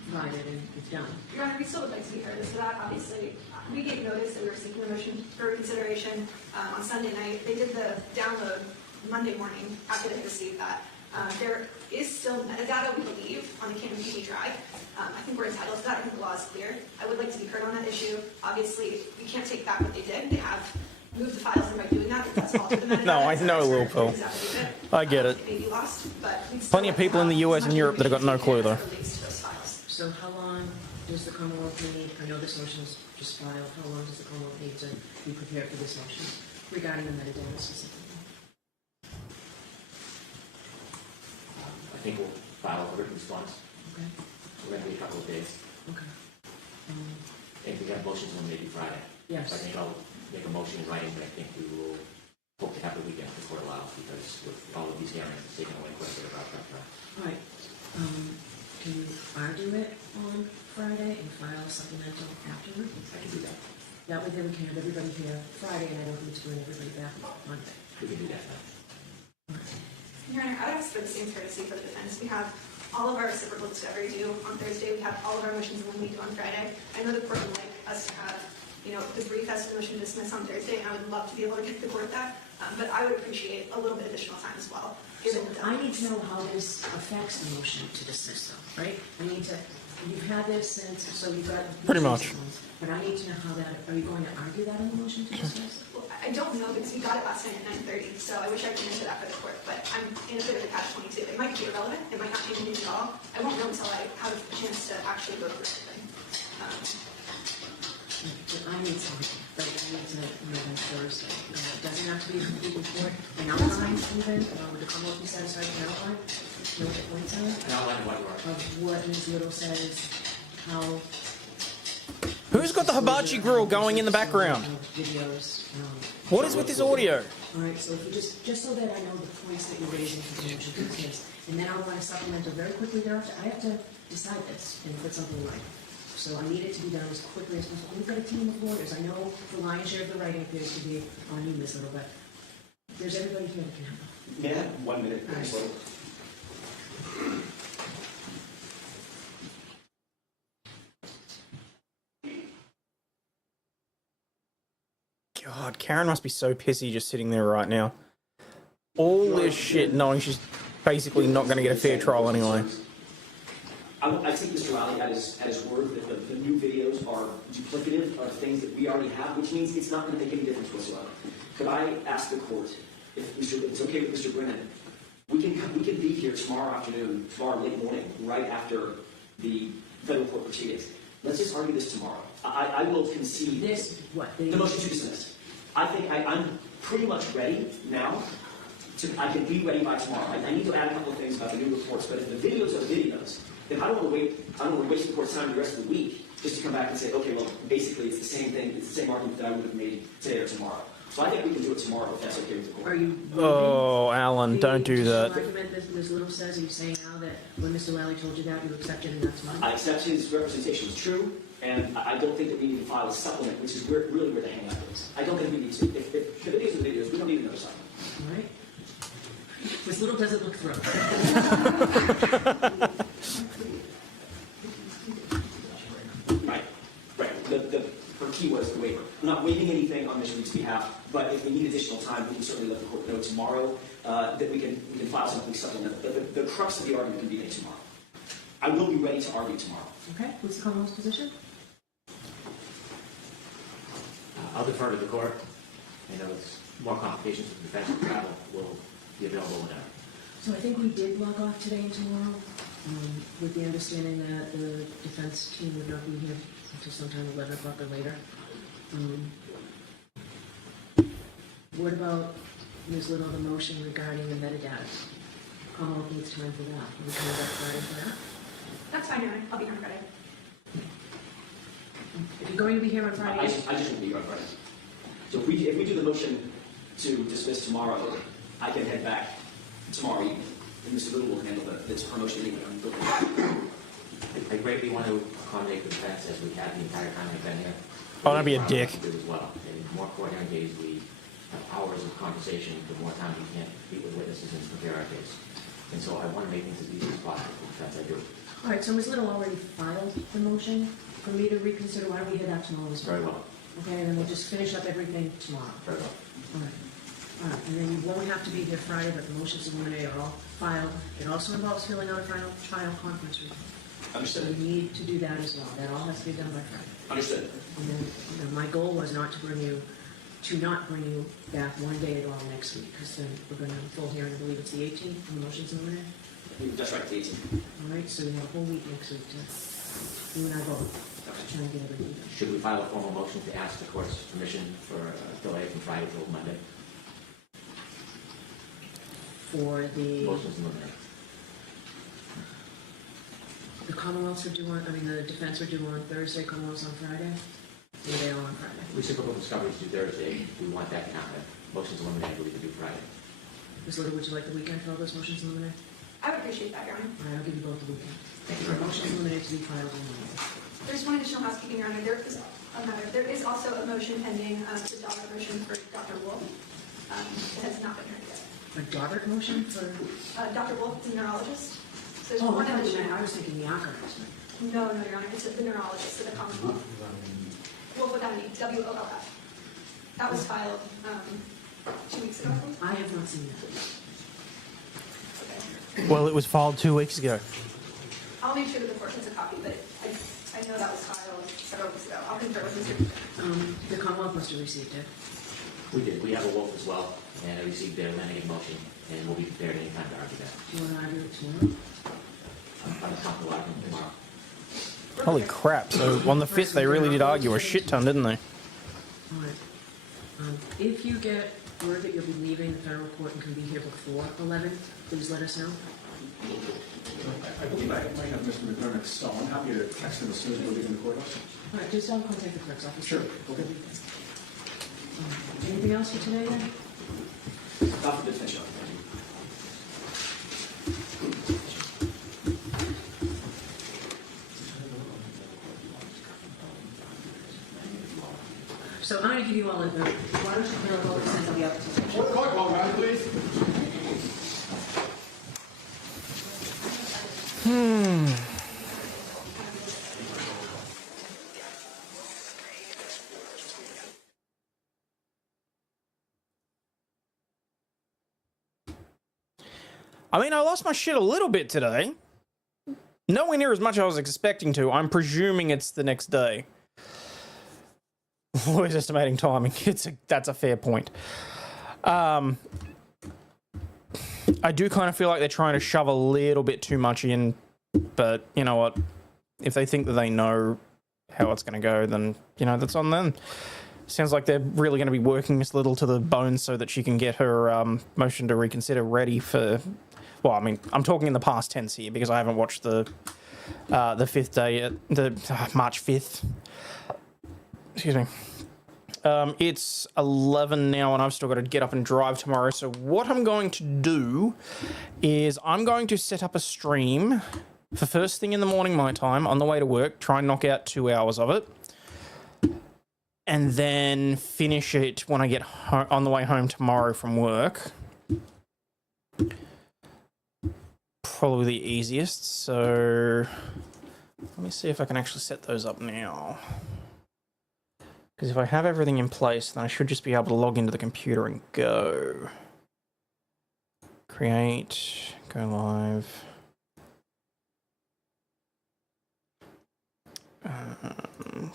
provided and it's done. Your Honor, we still would like to be heard as to that. Obviously, we gave notice that we were seeking a motion for reconsideration on Sunday night. They did the download Monday morning after they received that. There is still metadata, we believe, on the Canon PD drive. I think we're entitled to that. I think the law is clear. I would like to be heard on that issue. Obviously, we can't take back what they did. They have moved the files in by doing that. If that's altered the metadata. No, I know, Lil Pill. I get it. It may be lost, but we'd still Plenty of like to people in the have US as and much Europe that have got no clue, though. information as it relates to those files. So how long does the Commonwealth need, I know this motion is just filed, how long does the Commonwealth need to be prepared for this motion regarding the metadata specifically? I think we'll file a written response. Okay, We're going to be a couple of days. okay. And we have motions on maybe Friday. Yes. I think I'll make a motion in writing, but I think we will hope to have the weekend if the court allows, because with all of these hearings, it's taken away quite a bit of our time. All right, can you argue it on Friday and file a supplemental afterward? I can do that. That way then we can have everybody here Friday and I don't need to bring everybody back on Monday. We can do that now. Your Honor, I would ask for the same courtesy for the defense. We have all of our reciprocal discovery due on Thursday. We have all of our motions when we do on Friday. I know the court would like us to have, the brief as to the motion to dismiss on Thursday, and I would love to be able to give the court that. But I would appreciate a little bit additional time as well. So I need to know how this affects the motion to dismiss though, right? I need to, you've had this since, so you've got. Pretty much. But I need to know how that, are you going to argue that in the motion to dismiss? Well, I don't know because we got it last night at 9:30, so I wish I could answer that for the court, but I'm in a bit of a catch-22. It might be irrelevant, it might not change anything at all. I won't know until I have a chance to actually go through everything. But I need something, but I need to know on Thursday. It doesn't have to be a complete report, an outline even, would the Commonwealth be satisfied with an outline? No points on it? And I'll let what you are. Of what Ms. Little says, how. Who's got the hibachi grill going in the background? Videos. What is with this audio? All right, so if you just so that I know the points that you're raising for the motion to dismiss, and then I'll want to supplement it very quickly thereafter. I have to decide this and put something right. So I need it to be done as quickly as possible. We've got a team of lawyers. I know the lion's share of the writing appears to be on you, Ms. Little, but there's everybody here that can help. Yeah, 1 minute. All right. So, God, Karen must be so pissy just sitting there right now. All this shit knowing she's basically not going to get a fair trial anyway. I take Mr. Riley at his word that the new videos are duplicative of things that we already have, which means it's not going to make any difference whatsoever. Could I ask the court, if it's okay with Mr. Brennan, we can be here tomorrow late morning, right after the federal court proceedings. Let's just argue this tomorrow. I will concede This, what? the motion to dismiss. I think I'm pretty much ready now. I can be ready by tomorrow. I need to add a couple of things about the new reports, but if the videos are videos, then I don't want to wait. I don't want to waste the court's time the rest of the week just to come back and say, okay, well, basically it's the same thing. It's the same argument that I would have made today or tomorrow. So I think we can do it tomorrow if that's okay with the court. Are you? Oh, Alan, don't do that. The argument that Ms. Little says, are you saying now that when Mr. Lally told you that, you accepted and that's fine? I accept his representation is true, and I don't think that we need to file a supplement, which is really where the hang-up is. I don't think we need to. If the videos are videos, we don't need another supplement. All right. Ms. Little doesn't look thrilled. Right. Her key was the waiver. I'm not waiving anything on Ms. Reed's behalf, but if we need additional time, we can certainly let the court know tomorrow that we can file something supplemental. But the crux of the argument can be made tomorrow. I will be ready to argue tomorrow. Okay, what's the Commonwealth's position? I'll defer to the court. I know it's more complications with defense and travel will be available whenever. So I think we did log off today and tomorrow, with the understanding that the defense team would not be here until sometime 11 o'clock or later. What about, Ms. Little, the motion regarding the metadata? Commonwealth needs time for that. Are we coming back Friday for that? That's fine, Your Honor. I'll be here on Friday. If you're going to be here on I Friday, just won't be here on Friday. So if we do the motion to dismiss tomorrow, I can head back tomorrow evening, and Mr. Little will handle the promotion anyway. I greatly want to accommodate the defense as we have the entire time I've been here. Oh, don't be a dick. Do as well. And the more court hearing days we have hours of conversation, the more time we can't meet with witnesses and prepare our case. And so I want to make things as easy as possible for the defense. I do. all right, so Ms. Little already filed the motion for me to reconsider. Why don't we hear that tomorrow as well? Very well. Okay, and then we'll just finish up everything tomorrow. Very well. All right. All right, and then you won't have to be here Friday, but the motions eliminated are all filed. It also involves filling out a final trial conference report. So Understood. we need to do that as well. That all has to be done by Friday. Understood. And then, my goal was not to bring you back one day at all next week, because then we're going to have a full hearing, I believe it's the 18th, and the motions eliminated. That's right, the 18th. All right, so we have a whole week next week to, you and I both, to try and get everything done. Should we file a formal motion to ask the court's permission for a delay from Friday till Monday? For the Motion's eliminated. Commonwealths are due on, the defense are due on Thursday, Commonwealths on Friday? Or are they all on Friday? Reciprocal discovery is due Thursday. We want that to happen. Motion's eliminated, we can do Friday. Ms. Little, would you like the weekend for all those motions eliminated? I would appreciate that, Your Honor. All right, I'll give you both the weekend. Thank you very much. Motions eliminated to be filed on Monday. There's one additional housekeeping, Your Honor. There is also a motion pending, the Daubert motion for Dr. Wolf. It has not been heard yet. A Daubert motion for? Dr. Wolf is a neurologist. So there's Oh, one I thought you additional. meant, I was thinking the archivist. No, Your Honor. It's the neurologist of the Commonwealth. Wolf without an E, WOLF. That was filed 2 weeks ago. I have not seen that. Well, it was filed 2 weeks ago. I'll make sure that the court gets a copy, but I know that was filed several weeks ago. I'll confer with Mr. The Commonwealth must have received it. We did. We have a Wolf as well, and I received their amending motion, and we'll be prepared anytime to argue that. Do you want to argue it tomorrow? I'm comfortable arguing tomorrow. Holy crap. So on the 5th, they really did argue a shit ton, didn't they? All right. If you get word that you'll be leaving the federal court and can be here before 11, please let us know. I believe I might have Mr. McDermott's cell. I'm happy to text him as soon as we leave in the courthouse. All right, just contact the clerk's office. Sure, okay. Anything else for today, then? Not for the defense, Your Honor. Thank you. So I'm going to give you all a vote. Why don't you clear a vote since I'll be out to teach? Court call, round, please. I mean, I lost my shit a little bit today. Nowhere near as much as I was expecting to. I'm presuming it's the next day. Always estimating timing. That's a fair point. I do kind of feel like they're trying to shove a little bit too much in, but you know what? If they think that they know how it's going to go, then, you know, that's on them. Sounds like they're really going to be working Miss Little to the bone so that she can get her motion to reconsider ready for... Well, I mean, I'm talking in the past tense here because I haven't watched the 5th day yet, the March 5th. Excuse me. It's 11 now, and I've still got to get up and drive tomorrow. So what I'm going to do is I'm going to set up a stream for first thing in the morning my time on the way to work, try and knock out 2 hours of it, and then finish it when I get on the way home tomorrow from work. Probably the easiest. So let me see if I can actually set those up now. Because if I have everything in place, then I should just be able to log into the computer and go. Create, go live.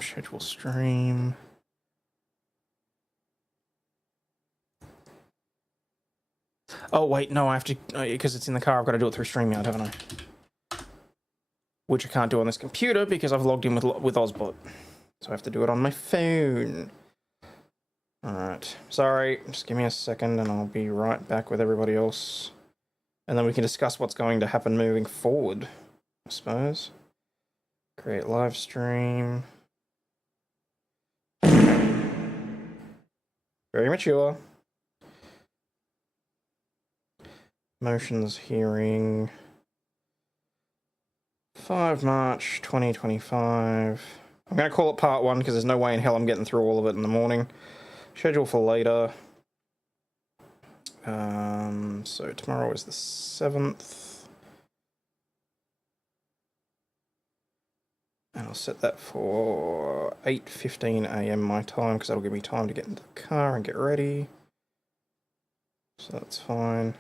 Schedule stream. Oh, wait, no, I have to, because it's in the car, I've got to do it through StreamYard, haven't I? Which I can't do on this computer because I've logged in with Ozbot. So I have to do it on my phone. Alright, sorry, just give me a second and I'll be right back with everybody else. And then we can discuss what's going to happen moving forward, I suppose. Create live stream. Very mature. Motions hearing. 5 March 2025. I'm going to call it part 1 because there's no way in hell I'm getting through all of it in the morning. Schedule for later. So tomorrow is the 7th. And I'll set that for 8:15 AM my time because that'll give me time to get into the car and get ready. So that's fine.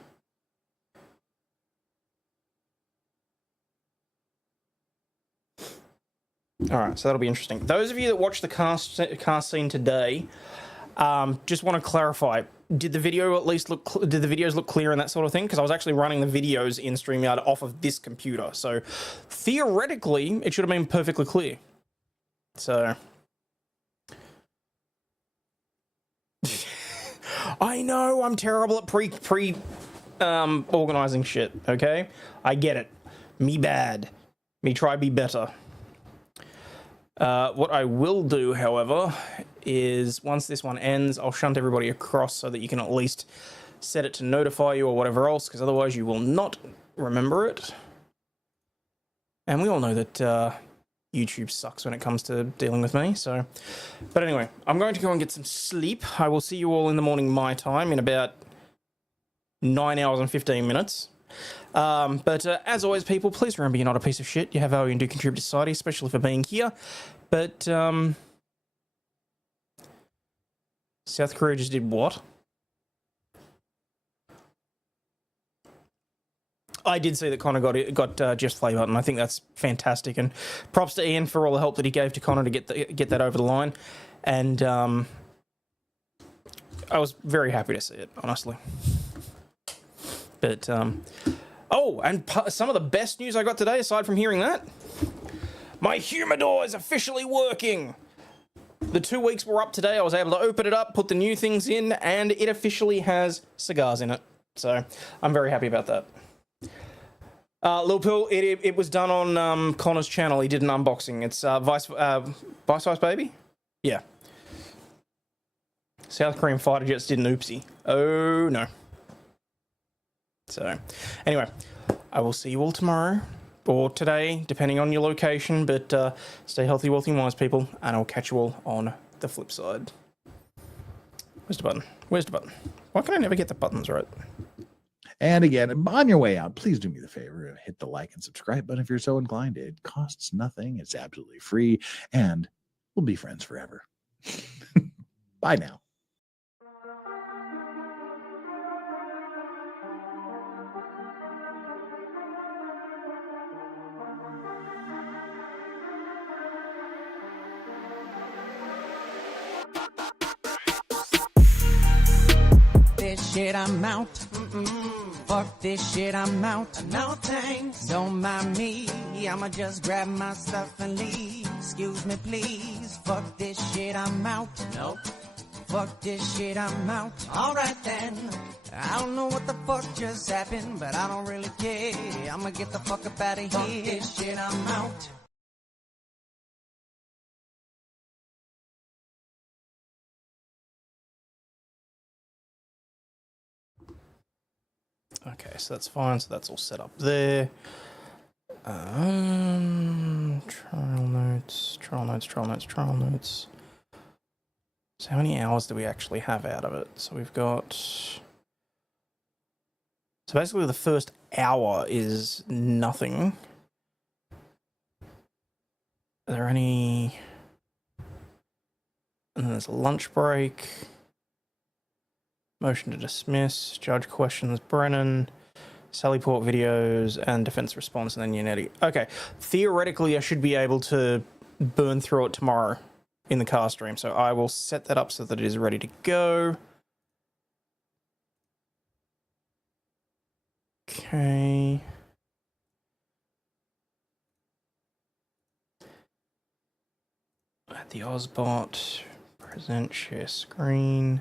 Alright, so that'll be interesting. Those of you that watched the car scene today, just want to clarify, did the video at least look, did the videos look clear and that sort of thing? Because I was actually running the videos in StreamYard off of this computer, so theoretically, it should have been perfectly clear. So... I know, I'm terrible at organising shit, okay? I get it. Me bad. Me try be better. What I will do, however, is once this one ends, I'll shunt everybody across so that you can at least set it to notify you or whatever else, because otherwise you will not remember it. And we all know that YouTube sucks when it comes to dealing with me, so... But anyway, I'm going to go and get some sleep. I will see you all in the morning my time in about 9 hours and 15 minutes. But as always, people, please remember you're not a piece of shit. You have value and do contribute to society, especially for being here. But, South Korea just did what? I did see that Connor got Jeff's play button. I think that's fantastic. And props to Ian for all the help that he gave to Connor to get that over the line. And I was very happy to see it, honestly. But, oh, and some of the best news I got today, aside from hearing that, my humidor is officially working. The 2 weeks were up today. I was able to open it up, put the new things in, and it officially has cigars in it. So I'm very happy about that. Lil Pill, it was done on Connor's channel. He did an unboxing. It's Vice Baby? Yeah. South Korean fighter jets did an oopsie. Oh, no. So, anyway, I will see you all tomorrow, or today, depending on your location, but stay healthy, wealthy, and wise, people, and I'll catch you all on the flip side. Where's the button? Where's the button? Why can I never get the buttons right? And again, on your way out, please do me the favor, hit the like and subscribe button if you're so inclined. It costs nothing. It's absolutely free, and we'll be friends forever. Bye now. This shit, I'm out. Fuck this shit, I'm out. No thanks. Don't mind me. I'ma just grab my stuff and leave. Excuse me, please. Fuck this shit, I'm out. Nope. Fuck this shit, I'm out. Alright then. I don't know what the fuck just happened, but I don't really care. I'ma get the fuck up out of here. Fuck this shit, I'm out. Okay, so that's fine. So that's all set up there. Trial notes. So how many hours do we actually have out of it? So we've got... So basically the first hour is nothing. Are there any... And then there's a lunch break. Motion to dismiss. Judge questions Brennan. Sallyport videos and defense response, and then Unetti. Okay, theoretically I should be able to burn through it tomorrow in the car stream, so I will set that up so that it is ready to go. Okay. At the Ozbot, present share screen.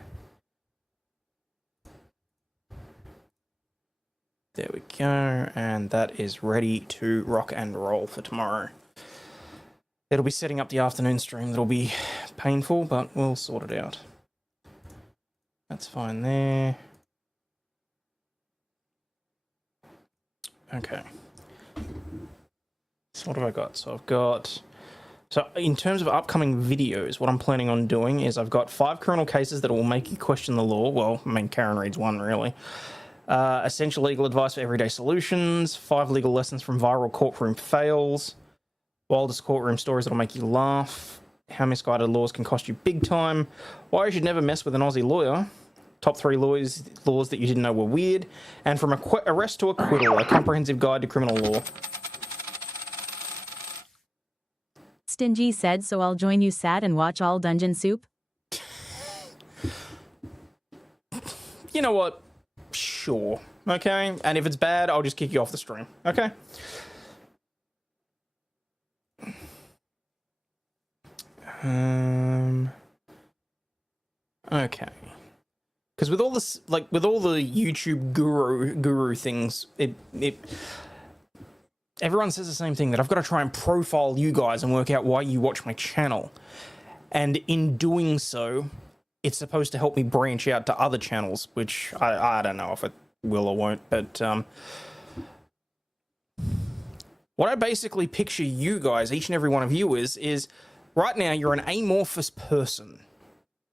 There we go, and that is ready to rock and roll for tomorrow. It'll be setting up the afternoon stream. That'll be painful, but we'll sort it out. That's fine there. Okay. So what have I got? So I've got... So in terms of upcoming videos, what I'm planning on doing is I've got 5 criminal cases that will make you question the law. Well, I mean, Karen reads one, really. Essential legal advice for everyday solutions, 5 legal lessons from viral courtroom fails, wildest courtroom stories that'll make you laugh, how misguided laws can cost you big time, why you should never mess with an Aussie lawyer, top 3 laws that you didn't know were weird, and from arrest to acquittal, a comprehensive guide to criminal law. Stingy said, so I'll join you sad and watch all Dungeon Soup? You know what? Sure. Okay? And if it's bad, I'll just kick you off the stream. Okay? Okay. Because with all this, like, with all the YouTube guru things, everyone says the same thing, that I've got to try and profile you guys and work out why you watch my channel. And in doing so, it's supposed to help me branch out to other channels, which I don't know if it will or won't, but what I basically picture you guys, each and every one of you, is right now you're an amorphous person.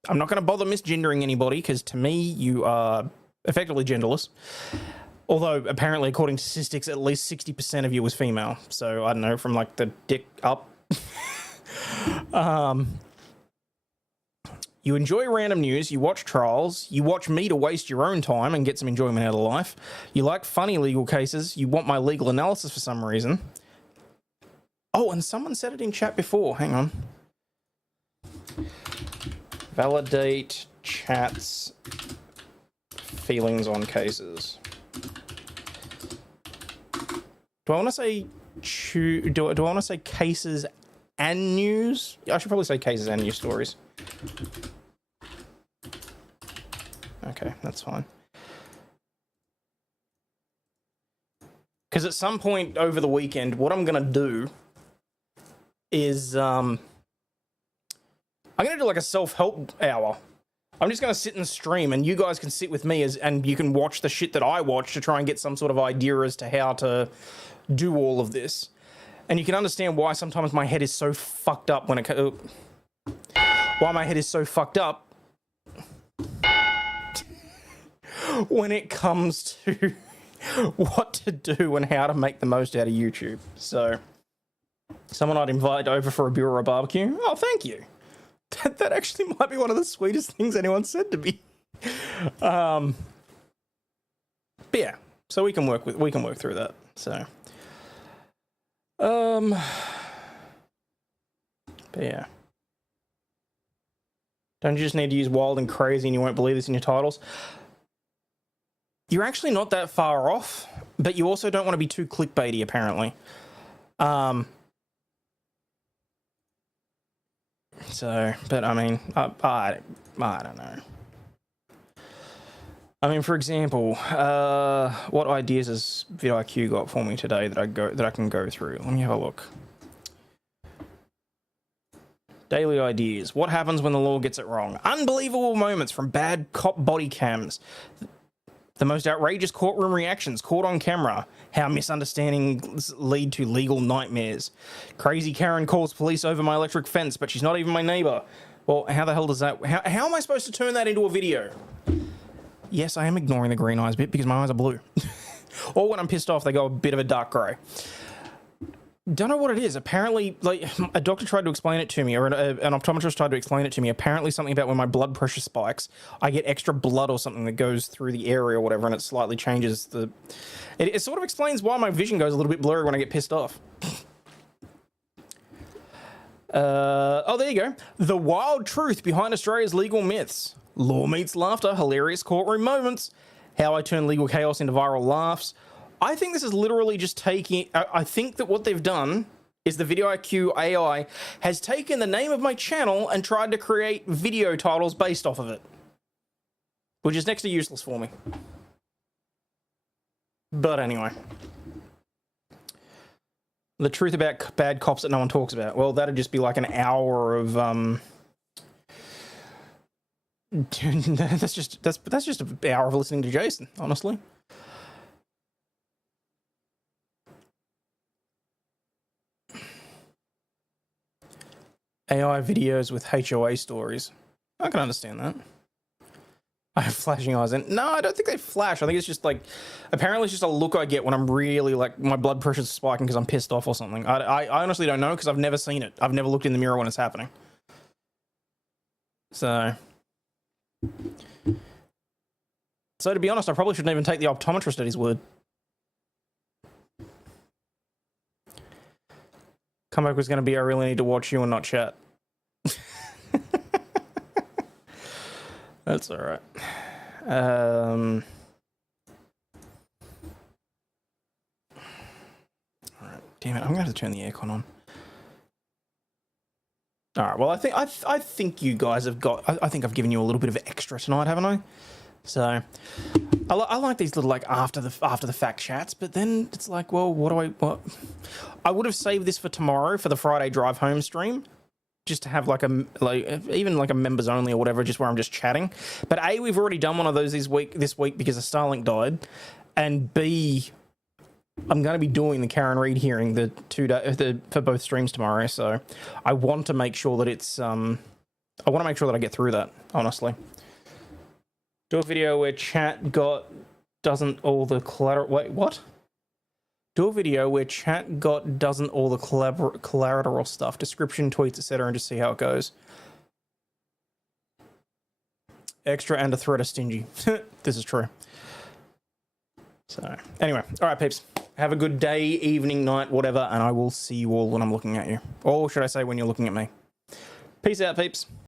I'm not going to bother misgendering anybody, because to me, you are effectively genderless. Although, apparently, according to statistics, at least 60% of you was female. So, I don't know, from like the dick up. You enjoy random news, you watch trials, you watch me to waste your own time and get some enjoyment out of life. You like funny legal cases, you want my legal analysis for some reason. Oh, and someone said it in chat before, hang on. Validate chat's feelings on cases. Do I want to say do I want to say cases and news? I should probably say cases and news stories. Okay, that's fine. Because at some point over the weekend, what I'm going to do is I'm going to do like a self-help hour. I'm just going to sit and stream, and you guys can sit with me and you can watch the shit that I watch to try and get some sort of idea as to how to do all of this. And you can understand why sometimes my head is so fucked up when it... why my head is so fucked up when it comes to what to do and how to make the most out of YouTube. So, someone I'd invite over for a beer or a barbecue. Oh, thank you. That actually might be one of the sweetest things anyone said to me. But yeah, so we can work through that. So, but yeah. Don't you just need to use wild and crazy and you won't believe this in your titles? You're actually not that far off, but you also don't want to be too clickbaity, apparently. So, but I mean, I don't know. I mean, for example, what ideas has vidIQ got for me today that I can go through? Let me have a look. Daily ideas. What happens when the law gets it wrong? Unbelievable moments from bad cop body cams. The most outrageous courtroom reactions caught on camera. How misunderstandings lead to legal nightmares. Crazy Karen calls police over my electric fence, but she's not even my neighbor. Well, how the hell does that... How am I supposed to turn that into a video? Yes, I am ignoring the green eyes bit because my eyes are blue. Or when I'm pissed off, they go a bit of a dark grey. Don't know what it is. Apparently, like, a doctor tried to explain it to me, or an optometrist tried to explain it to me. Apparently something about when my blood pressure spikes, I get extra blood or something that goes through the area or whatever, and it slightly changes the... It sort of explains why my vision goes a little bit blurry when I get pissed off. Oh, there you go. The wild truth behind Australia's legal myths. Law meets laughter, hilarious courtroom moments. How I turn legal chaos into viral laughs. I think this is literally just taking... I think that what they've done is the Video IQ AI has taken the name of my channel and tried to create video titles based off of it. Which is next to useless for me. But anyway. The truth about bad cops that no one talks about. Well, that'd just be like an hour of... that's just an hour of listening to Jason, honestly. AI videos with HOA stories. I can understand that. I have flashing eyes, and no, I don't think they flash. I think it's just like, apparently it's just a look I get when I'm really like, my blood pressure's spiking because I'm pissed off or something. I honestly don't know because I've never seen it. I've never looked in the mirror when it's happening. So to be honest, I probably shouldn't even take the optometrist at his word. Comeback was going to be, I really need to watch you and not chat. That's all right. All right. Damn it! I'm going to have to turn the aircon on. All right. Well, I think you guys have got. I think I've given you a little bit of extra tonight, haven't I? So I like these little like after the fact chats, but then it's like, well, what? I would have saved this for tomorrow for the Friday drive home stream, just to have like even like a members only or whatever, just where I'm just chatting. But A, we've already done one of those this week because the Starlink died, and B, I'm going to be doing the Karen Reid hearing for both streams tomorrow. So I want to make sure that it's I want to make sure that I get through that, honestly. Do a video where chat doesn't all the collateral... Wait, what? Do a video where chat doesn't all the collateral stuff, description, tweets, etc., and just see how it goes. Extra and a threat of stingy. This is true. So, anyway. All right, peeps. Have a good day, evening, night, whatever, and I will see you all when I'm looking at you. Or should I say when you're looking at me. Peace out, peeps.